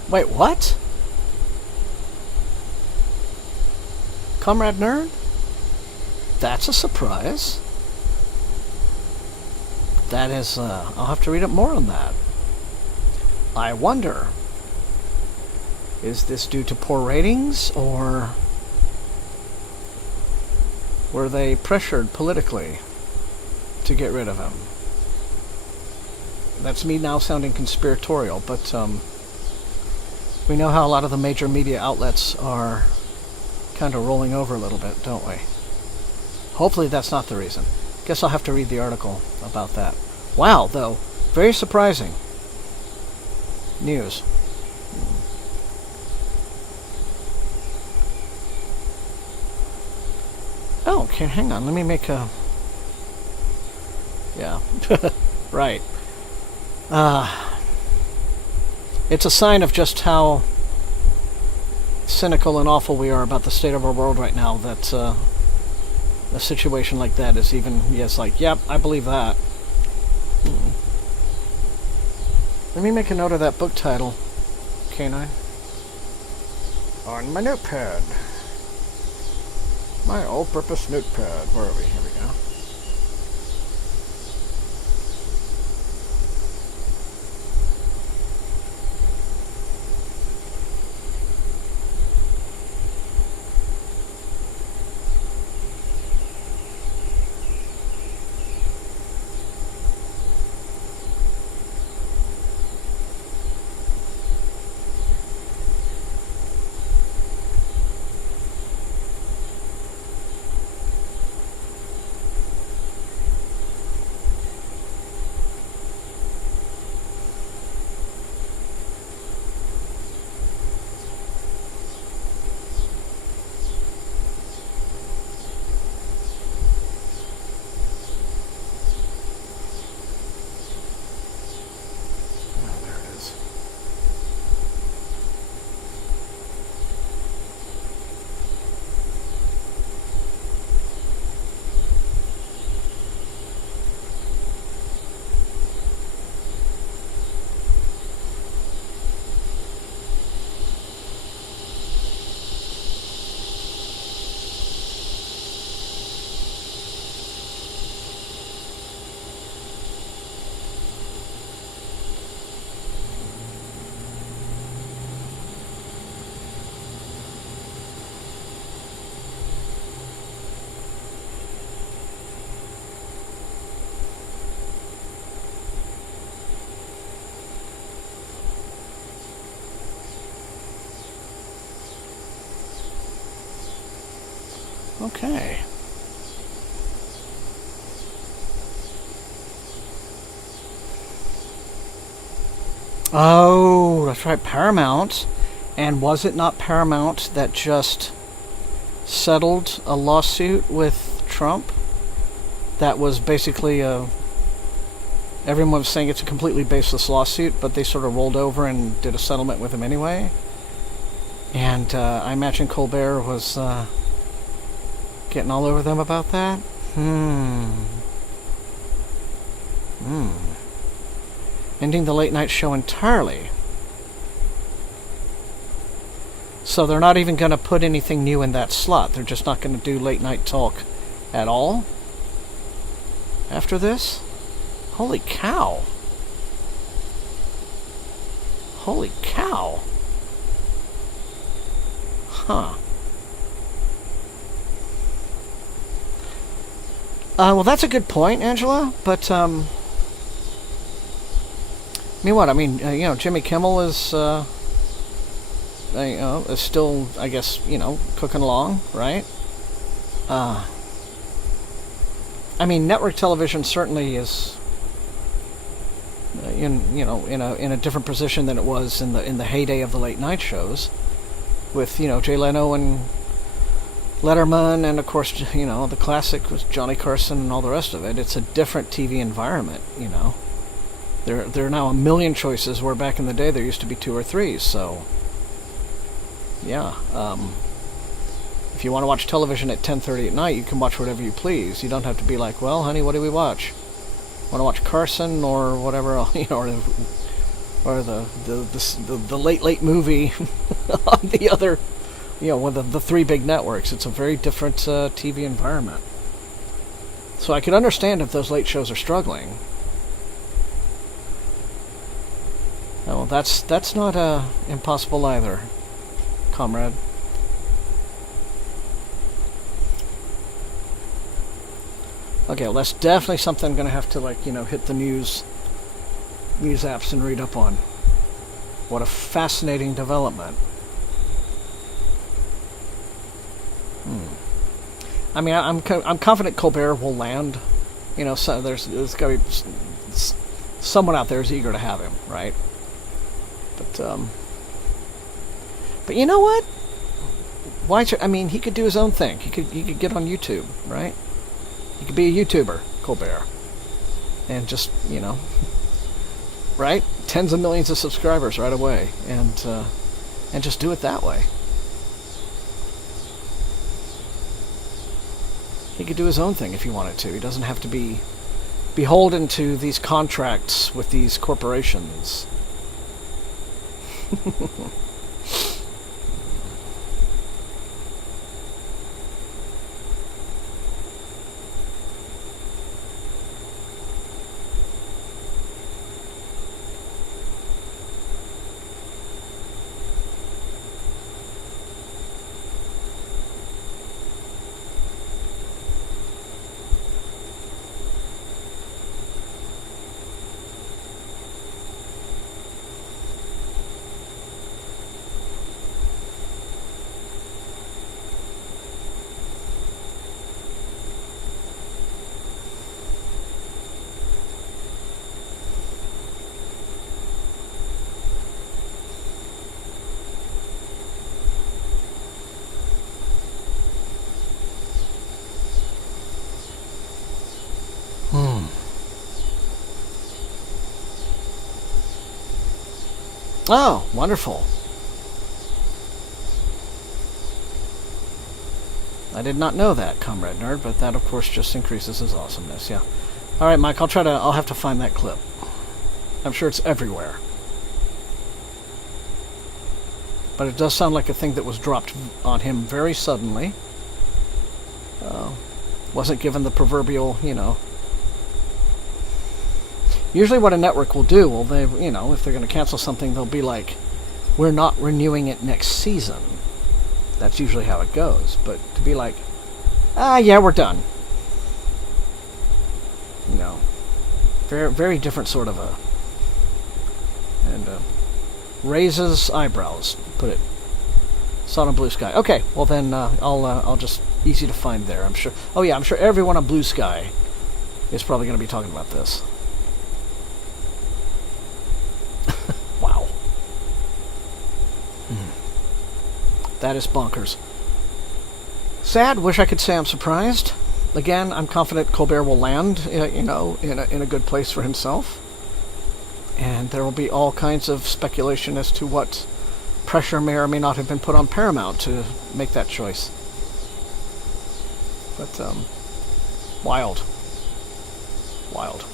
Wait, what? Comrade Nerd? That's a surprise. That is, I'll have to read up more on that. I wonder, is this due to poor ratings, or were they pressured politically to get rid of him? That's me now sounding conspiratorial, but, we know how a lot of the major media outlets are kind of rolling over a little bit, don't we? Hopefully that's not the reason. Guess I'll have to read the article about that. Wow, though. Very surprising news. Oh, okay, hang on. Let me make a... Yeah. Right. It's a sign of just how cynical and awful we are about the state of our world right now, that a situation like that is even, yes, like, yep, I believe that. Let me make a note of that book title, K9. On my notepad. My all-purpose notepad. Where are we? Here we go. Okay. Oh, that's right, Paramount. And was it not Paramount that just settled a lawsuit with Trump? That was basically everyone was saying it's a completely baseless lawsuit, but they sort of rolled over and did a settlement with him anyway. And I imagine Colbert was getting all over them about that. Ending the late night show entirely. So they're not even going to put anything new in that slot. They're just not going to do late night talk at all after this? Holy cow. Holy cow. Huh. Well, that's a good point, Angela, but, I mean, what? I mean, Jimmy Kimmel is, is still, I guess, cooking along, right? I mean, network television certainly is in a different position than it was in the heyday of the late night shows, with Jay Leno and Letterman, and of course the classic was Johnny Carson and all the rest of it. It's a different TV environment. There are now a million choices, where back in the day there used to be 2 or 3. So yeah, if you want to watch television at 10:30 at night, you can watch whatever you please. You don't have to be like, well, honey, what do we watch? Want to watch Carson or whatever, or the late movie on the other, one of the 3 big networks. It's a very different TV environment. So I could understand if those late shows are struggling. No, that's not impossible either, comrade. Okay, well, that's definitely something I'm going to have to, hit the news apps and read up on. What a fascinating development. I mean, I'm confident Colbert will land. So there's got to be someone out there who's eager to have him, right? But you know what? Why? I mean, he could do his own thing. He could get on YouTube, right? He could be a YouTuber, Colbert, and just right, tens of millions of subscribers right away, and just do it that way. He could do his own thing if he wanted to. He doesn't have to be beholden to these contracts with these corporations. Oh, wonderful. I did not know that, Comrade Nerd, but that, of course, just increases his awesomeness, yeah. Alright, Mike, I'll have to find that clip. I'm sure it's everywhere. But it does sound like a thing that was dropped on him very suddenly. Wasn't given the proverbial, Usually what a network will do, if they're going to cancel something, they'll be like, we're not renewing it next season. That's usually how it goes. But to be like, yeah, we're done. Very, very different sort of and raises eyebrows, put it Saw it on Bluesky. Okay, well then I'll just easy to find there. I'm sure. Oh yeah, I'm sure everyone on Bluesky is probably going to be talking about this. Wow. That is bonkers. Sad. Wish I could say I'm surprised. Again, I'm confident Colbert will land, in a good place for himself. And there will be all kinds of speculation as to what pressure may or may not have been put on Paramount to make that choice. But, wild. Wild.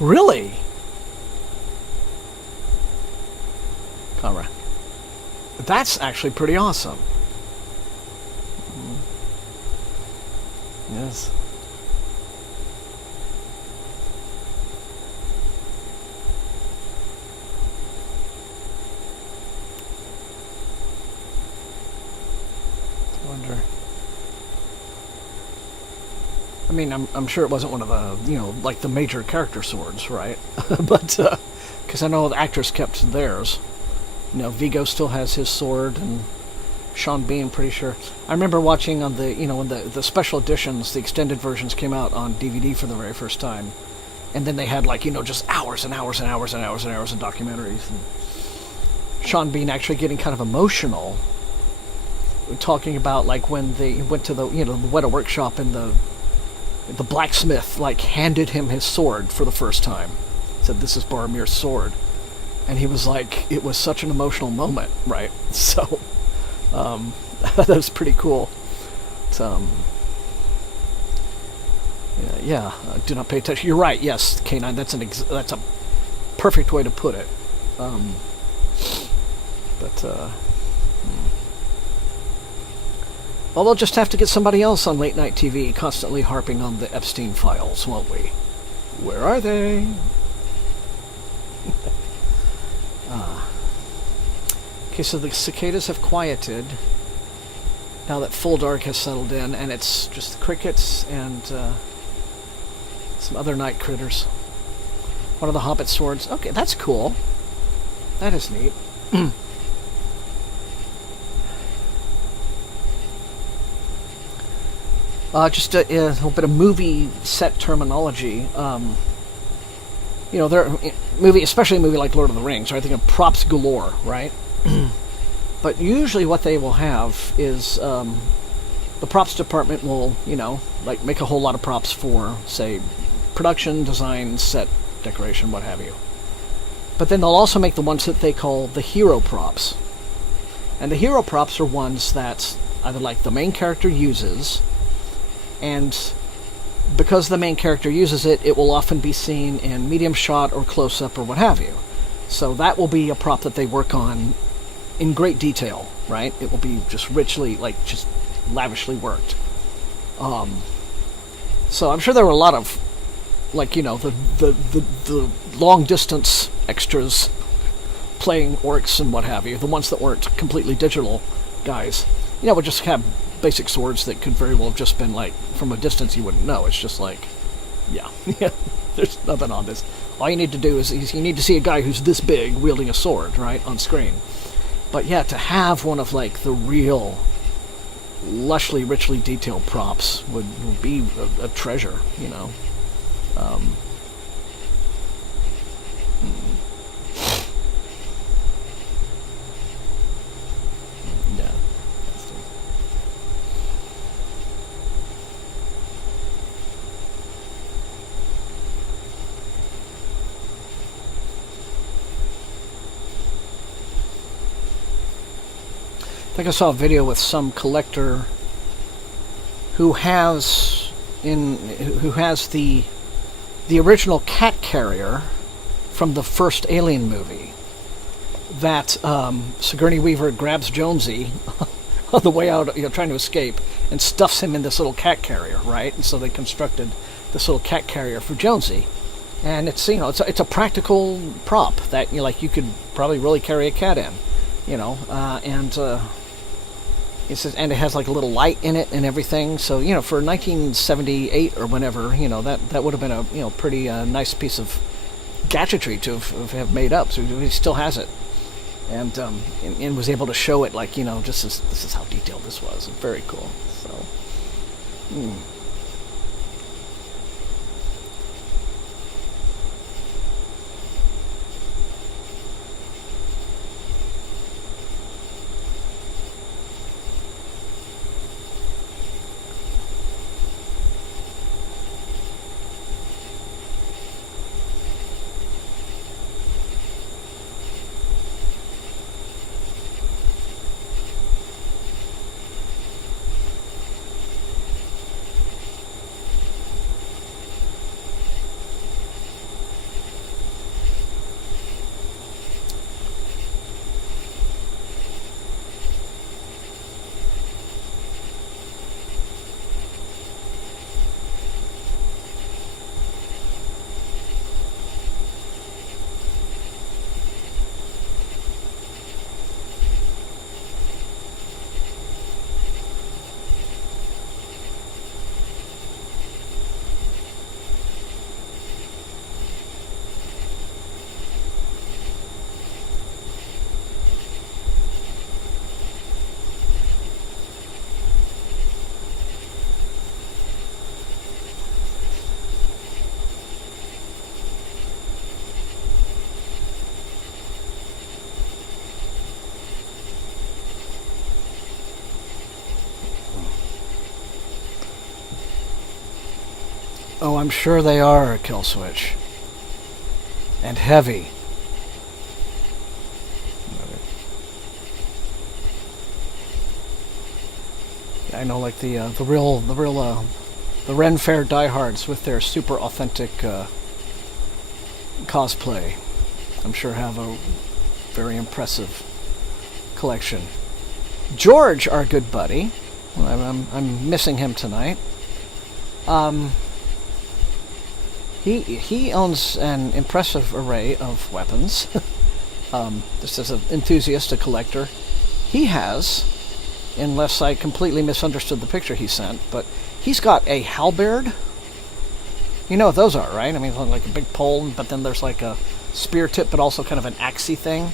Really? Camera. That's actually pretty awesome. Yes. I wonder. I mean, I'm sure it wasn't one of the, like the major character swords, right? But, because I know the actors kept theirs. Vigo still has his sword, and Sean Bean, pretty sure. I remember watching on the, when the special editions, the extended versions came out on DVD for the very first time. And then they had, like, just hours and hours and hours and hours and hours of documentaries. And Sean Bean actually getting kind of emotional, talking about, like, when they went to the, the Weta workshop and the blacksmith, like, handed him his sword for the first time. Said, "This is Boromir's sword." And he was like, it was such an emotional moment, right? So, that was pretty cool. But, yeah, do not pay attention. You're right, yes, K9, that's a perfect way to put it. Well, we'll just have to get somebody else on late night TV constantly harping on the Epstein files, won't we? Where are they? Okay, so the cicadas have quieted now that full dark has settled in, and it's just crickets and some other night critters. One of the hobbit swords. Okay, that's cool. That is neat. Just a little bit of movie set terminology. Especially a movie like Lord of the Rings, right? I think of props galore, right? But usually what they will have is the props department will, make a whole lot of props for, say, production, design, set, decoration, what have you. But then they'll also make the ones that they call the hero props. And the hero props are ones that either, like, the main character uses, and because the main character uses it, it will often be seen in medium shot or close-up or what have you. So that will be a prop that they work on in great detail, right? It will be just richly, just lavishly worked. So I'm sure there were a lot of, like, you know, the long distance extras playing orcs and what have you, the ones that weren't completely digital guys, you know, would just have basic swords that could very well have just been like, from a distance you wouldn't know. It's just like, yeah, there's nothing on this. All you need to do is you need to see a guy who's this big wielding a sword, right, on screen. But yeah, to have one of like the real lushly, richly detailed props would be a treasure, you know. Yeah. I think I saw a video with some collector who has the original cat carrier from the first Alien movie that Sigourney Weaver grabs Jonesy on the way out, you know, trying to escape, and stuffs him in this little cat carrier, right? And so they constructed this little cat carrier for Jonesy, and it's, you know, it's a practical prop that, you know, like you could probably really carry a cat in, you know, and it says, and it has like a little light in it and everything. So, you know, for 1978 or whenever, you know, that would have been a, you know, pretty nice piece of gadgetry to have made up. So he still has it, and was able to show it, like, you know, just as, this is how detailed this was. Very cool. So. Oh, I'm sure they are a kill switch. And heavy. I know, like the Ren Fair diehards with their super authentic cosplay, I'm sure have a very impressive collection. George, our good buddy, I'm missing him tonight. He owns an impressive array of weapons. Just as an enthusiast, a collector, he has, unless I completely misunderstood the picture he sent, but he's got a halberd. You know what those are, right? I mean, like a big pole, but then there's like a spear tip, but also kind of an axey thing.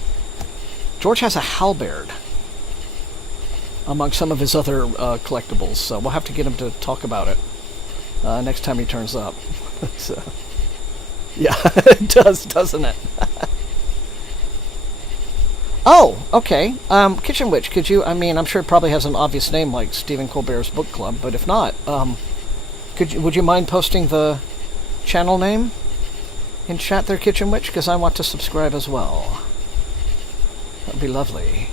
George has a halberd among some of his other collectibles, so we'll have to get him to talk about it next time he turns up. So, yeah, it does, doesn't it? Oh, okay. Kitchen Witch, could you, I mean, I'm sure it probably has an obvious name like Stephen Colbert's book club, but if not, would you mind posting the channel name in chat there, Kitchen Witch? Because I want to subscribe as well. That would be lovely.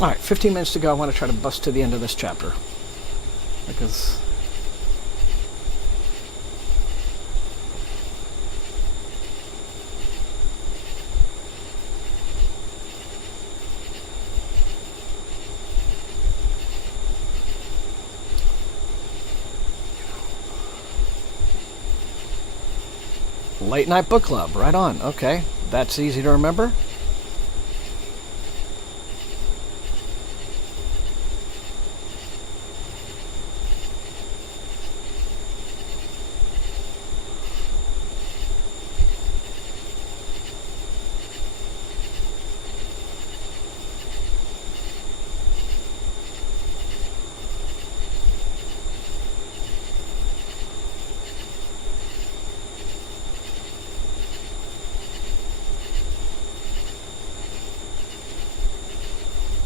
Alright, 15 minutes to go. I want to try to bust to the end of this chapter. Because... Late Night Book Club. Right on. Okay. That's easy to remember.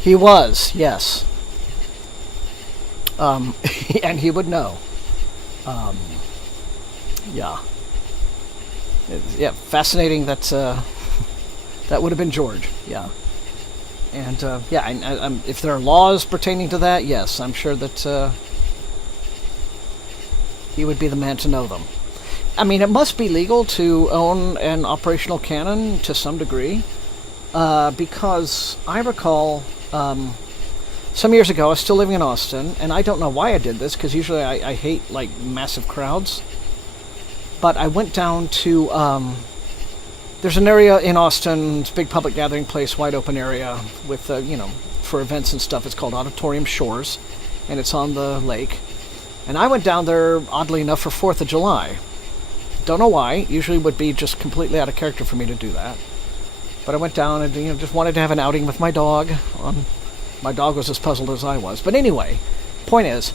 He was, yes. And he would know. Yeah. Yeah, fascinating that that would have been George, yeah. And, yeah, if there are laws pertaining to that, yes, I'm sure that he would be the man to know them. I mean, it must be legal to own an operational cannon to some degree, because I recall... some years ago, I was still living in Austin, and I don't know why I did this, because usually I hate, like, massive crowds. But I went down to, there's an area in Austin, it's a big public gathering place, wide open area, with, you know, for events and stuff. It's called Auditorium Shores, and it's on the lake. And I went down there, oddly enough, for 4th of July. Don't know why. Usually would be just completely out of character for me to do that. But I went down and, you know, just wanted to have an outing with my dog. My dog was as puzzled as I was. But anyway, point is,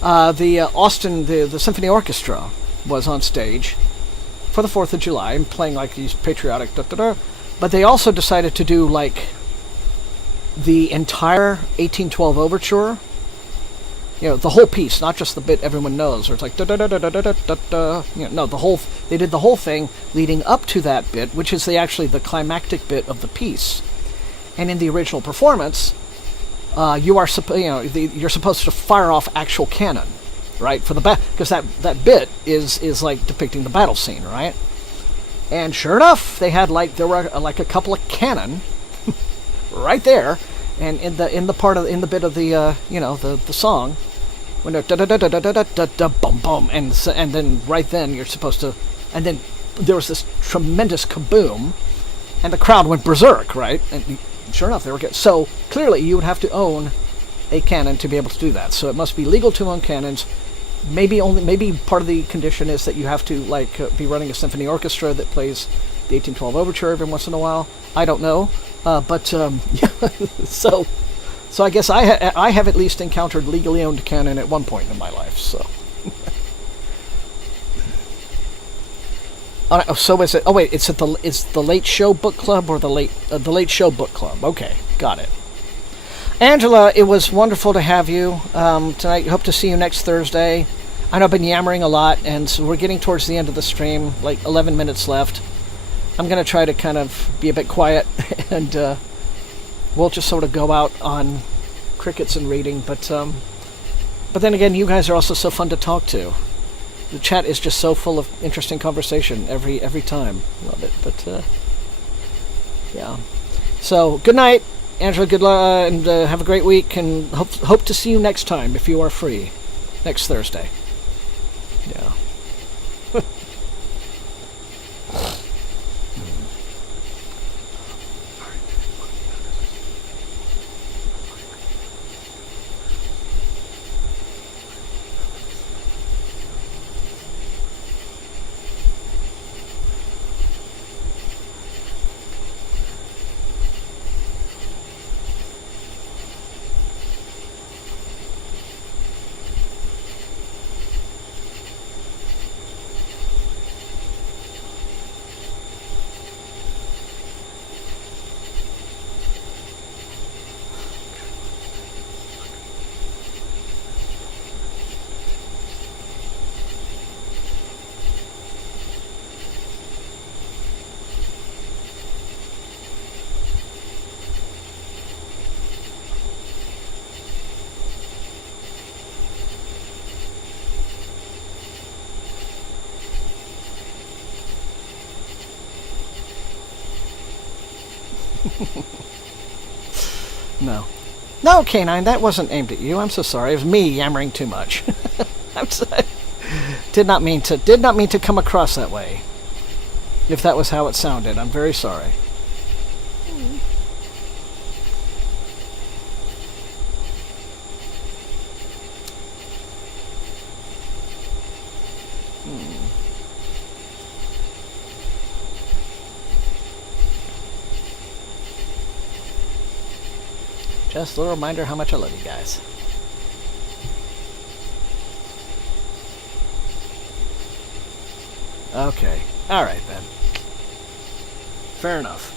the Austin, the Symphony Orchestra was on stage for the 4th of July and playing like these patriotic da-da-da. But they also decided to do like the entire 1812 overture. You know, the whole piece, not just the bit everyone knows, or it's like da-da-da-da-da-da-da-da. You know, no, they did the whole thing leading up to that bit, which is actually the climactic bit of the piece. And in the original performance, you're supposed to fire off actual cannon, right? For the because that bit is like depicting the battle scene, right? And sure enough, there were like a couple of cannon right there, and in the bit of the the song. When they're da da da da da da da da bum bum, and then right then you're supposed to, and then there was this tremendous kaboom, and the crowd went berserk, right? And sure enough, they were getting, so clearly you would have to own a cannon to be able to do that. So it must be legal to own cannons. Maybe part of the condition is that you have to be running a symphony orchestra that plays the 1812 overture every once in a while. I don't know, but yeah. So I guess I have at least encountered legally owned cannon at one point in my life. So, so is it? Oh wait, it's the Late Show Book Club or the Late Show Book Club? Okay, got it. Angela, it was wonderful to have you tonight. Hope to see you next Thursday. I know I've been yammering a lot, and so we're getting towards the end of the stream, like 11 minutes left. I'm gonna try to kind of be a bit quiet and. We'll just sort of go out on crickets and reading, but then again, you guys are also so fun to talk to. The chat is just so full of interesting conversation every time. Love it, but yeah. So good night, Angela. Good luck, and have a great week, and hope to see you next time if you are free, next Thursday. Yeah. No, Canine, that wasn't aimed at you. I'm so sorry. It was me yammering too much. I'm sorry. Did not mean to come across that way. if that was how it sounded. I'm very sorry. Just a little reminder how much I love you guys. Okay. Alright then. Fair enough.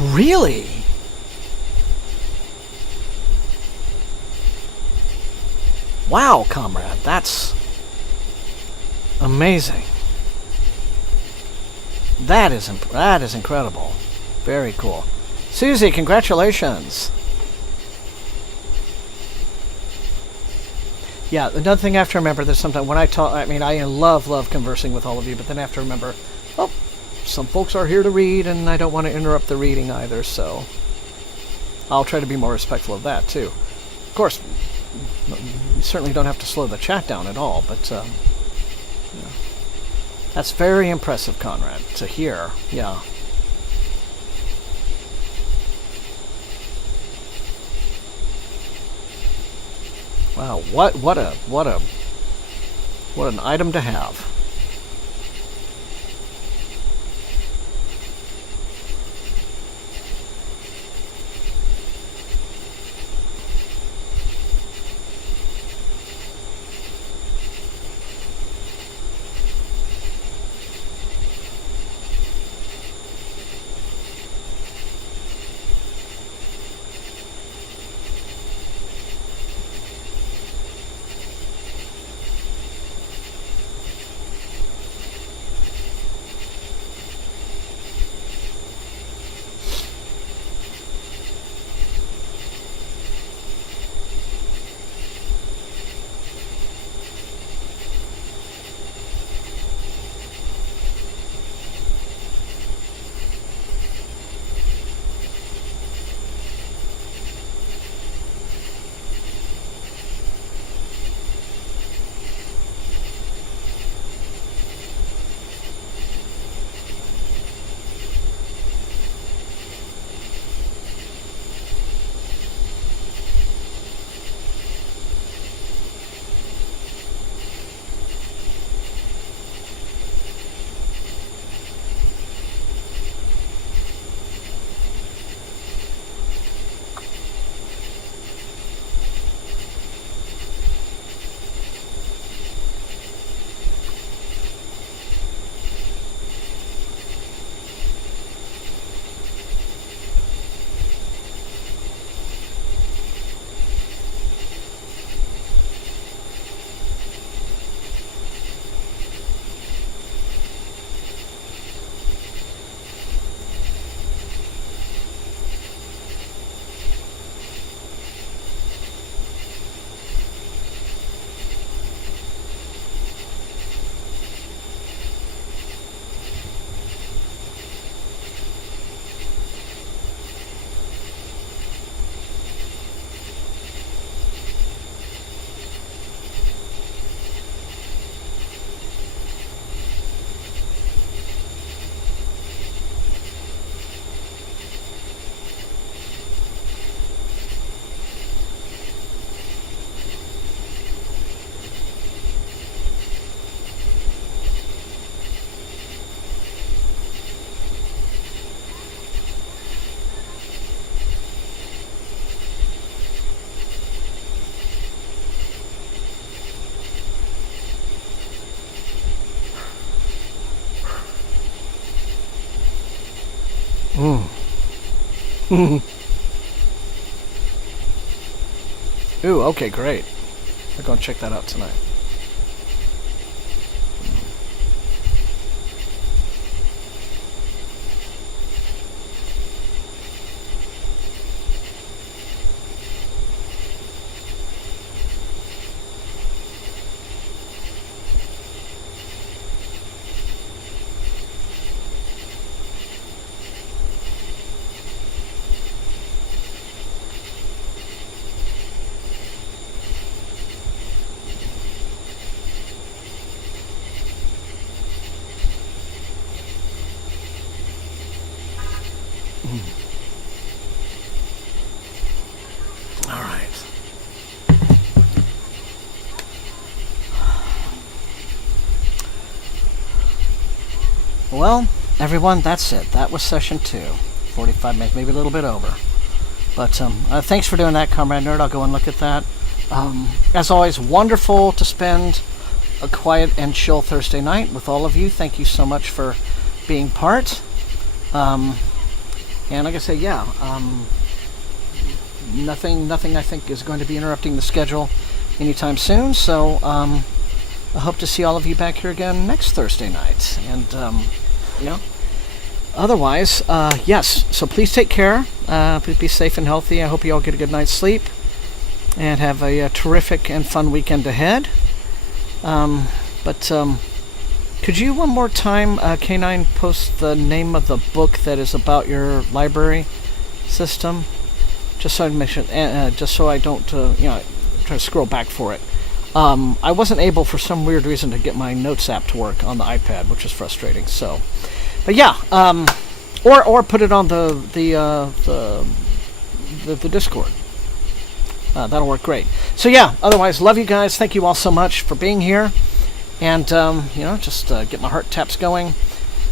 Really? Wow, comrade, that's amazing. That is incredible. Very cool. Susie, congratulations. Yeah, another thing I have to remember, there's sometimes when I talk, I mean, I love conversing with all of you, but then I have to remember, oh, some folks are here to read, and I don't want to interrupt the reading either, so I'll try to be more respectful of that, too. Of course, you certainly don't have to slow the chat down at all, but yeah. That's very impressive, Conrad, to hear. Yeah. Wow, what an item to have. Ooh, okay, great. We're going to check that out tonight. Well, everyone, that's it. That was session 2. 45 minutes, maybe a little bit over. But thanks for doing that, Comrade Nerd. I'll go and look at that. As always, wonderful to spend a quiet and chill Thursday night with all of you. Thank you so much for being part. And like I say, yeah, nothing I think is going to be interrupting the schedule anytime soon. So I hope to see all of you back here again next Thursday night. And otherwise, yes. So please take care. Please be safe and healthy. I hope you all get a good night's sleep and have a terrific and fun weekend ahead. Could you one more time, K9, post the name of the book that is about your library system? Just so I mention, just so I don't, try to scroll back for it. I wasn't able, for some weird reason, to get my Notes app to work on the iPad, which is frustrating. So, but yeah, or put it on the Discord. That'll work great. So yeah, otherwise, love you guys. Thank you all so much for being here. And, just get my heart taps going.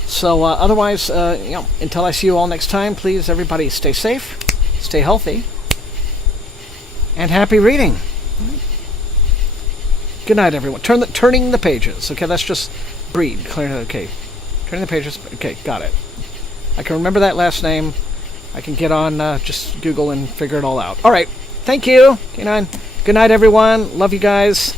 So otherwise, until I see you all next time, please, everybody, stay safe, stay healthy, and happy reading. Good night, everyone. Turning the pages. Okay, that's just breed. Okay, turning the pages. Okay, got it. I can remember that last name. I can get on just Google and figure it all out. All right. Thank you. Good night, everyone. Love you guys.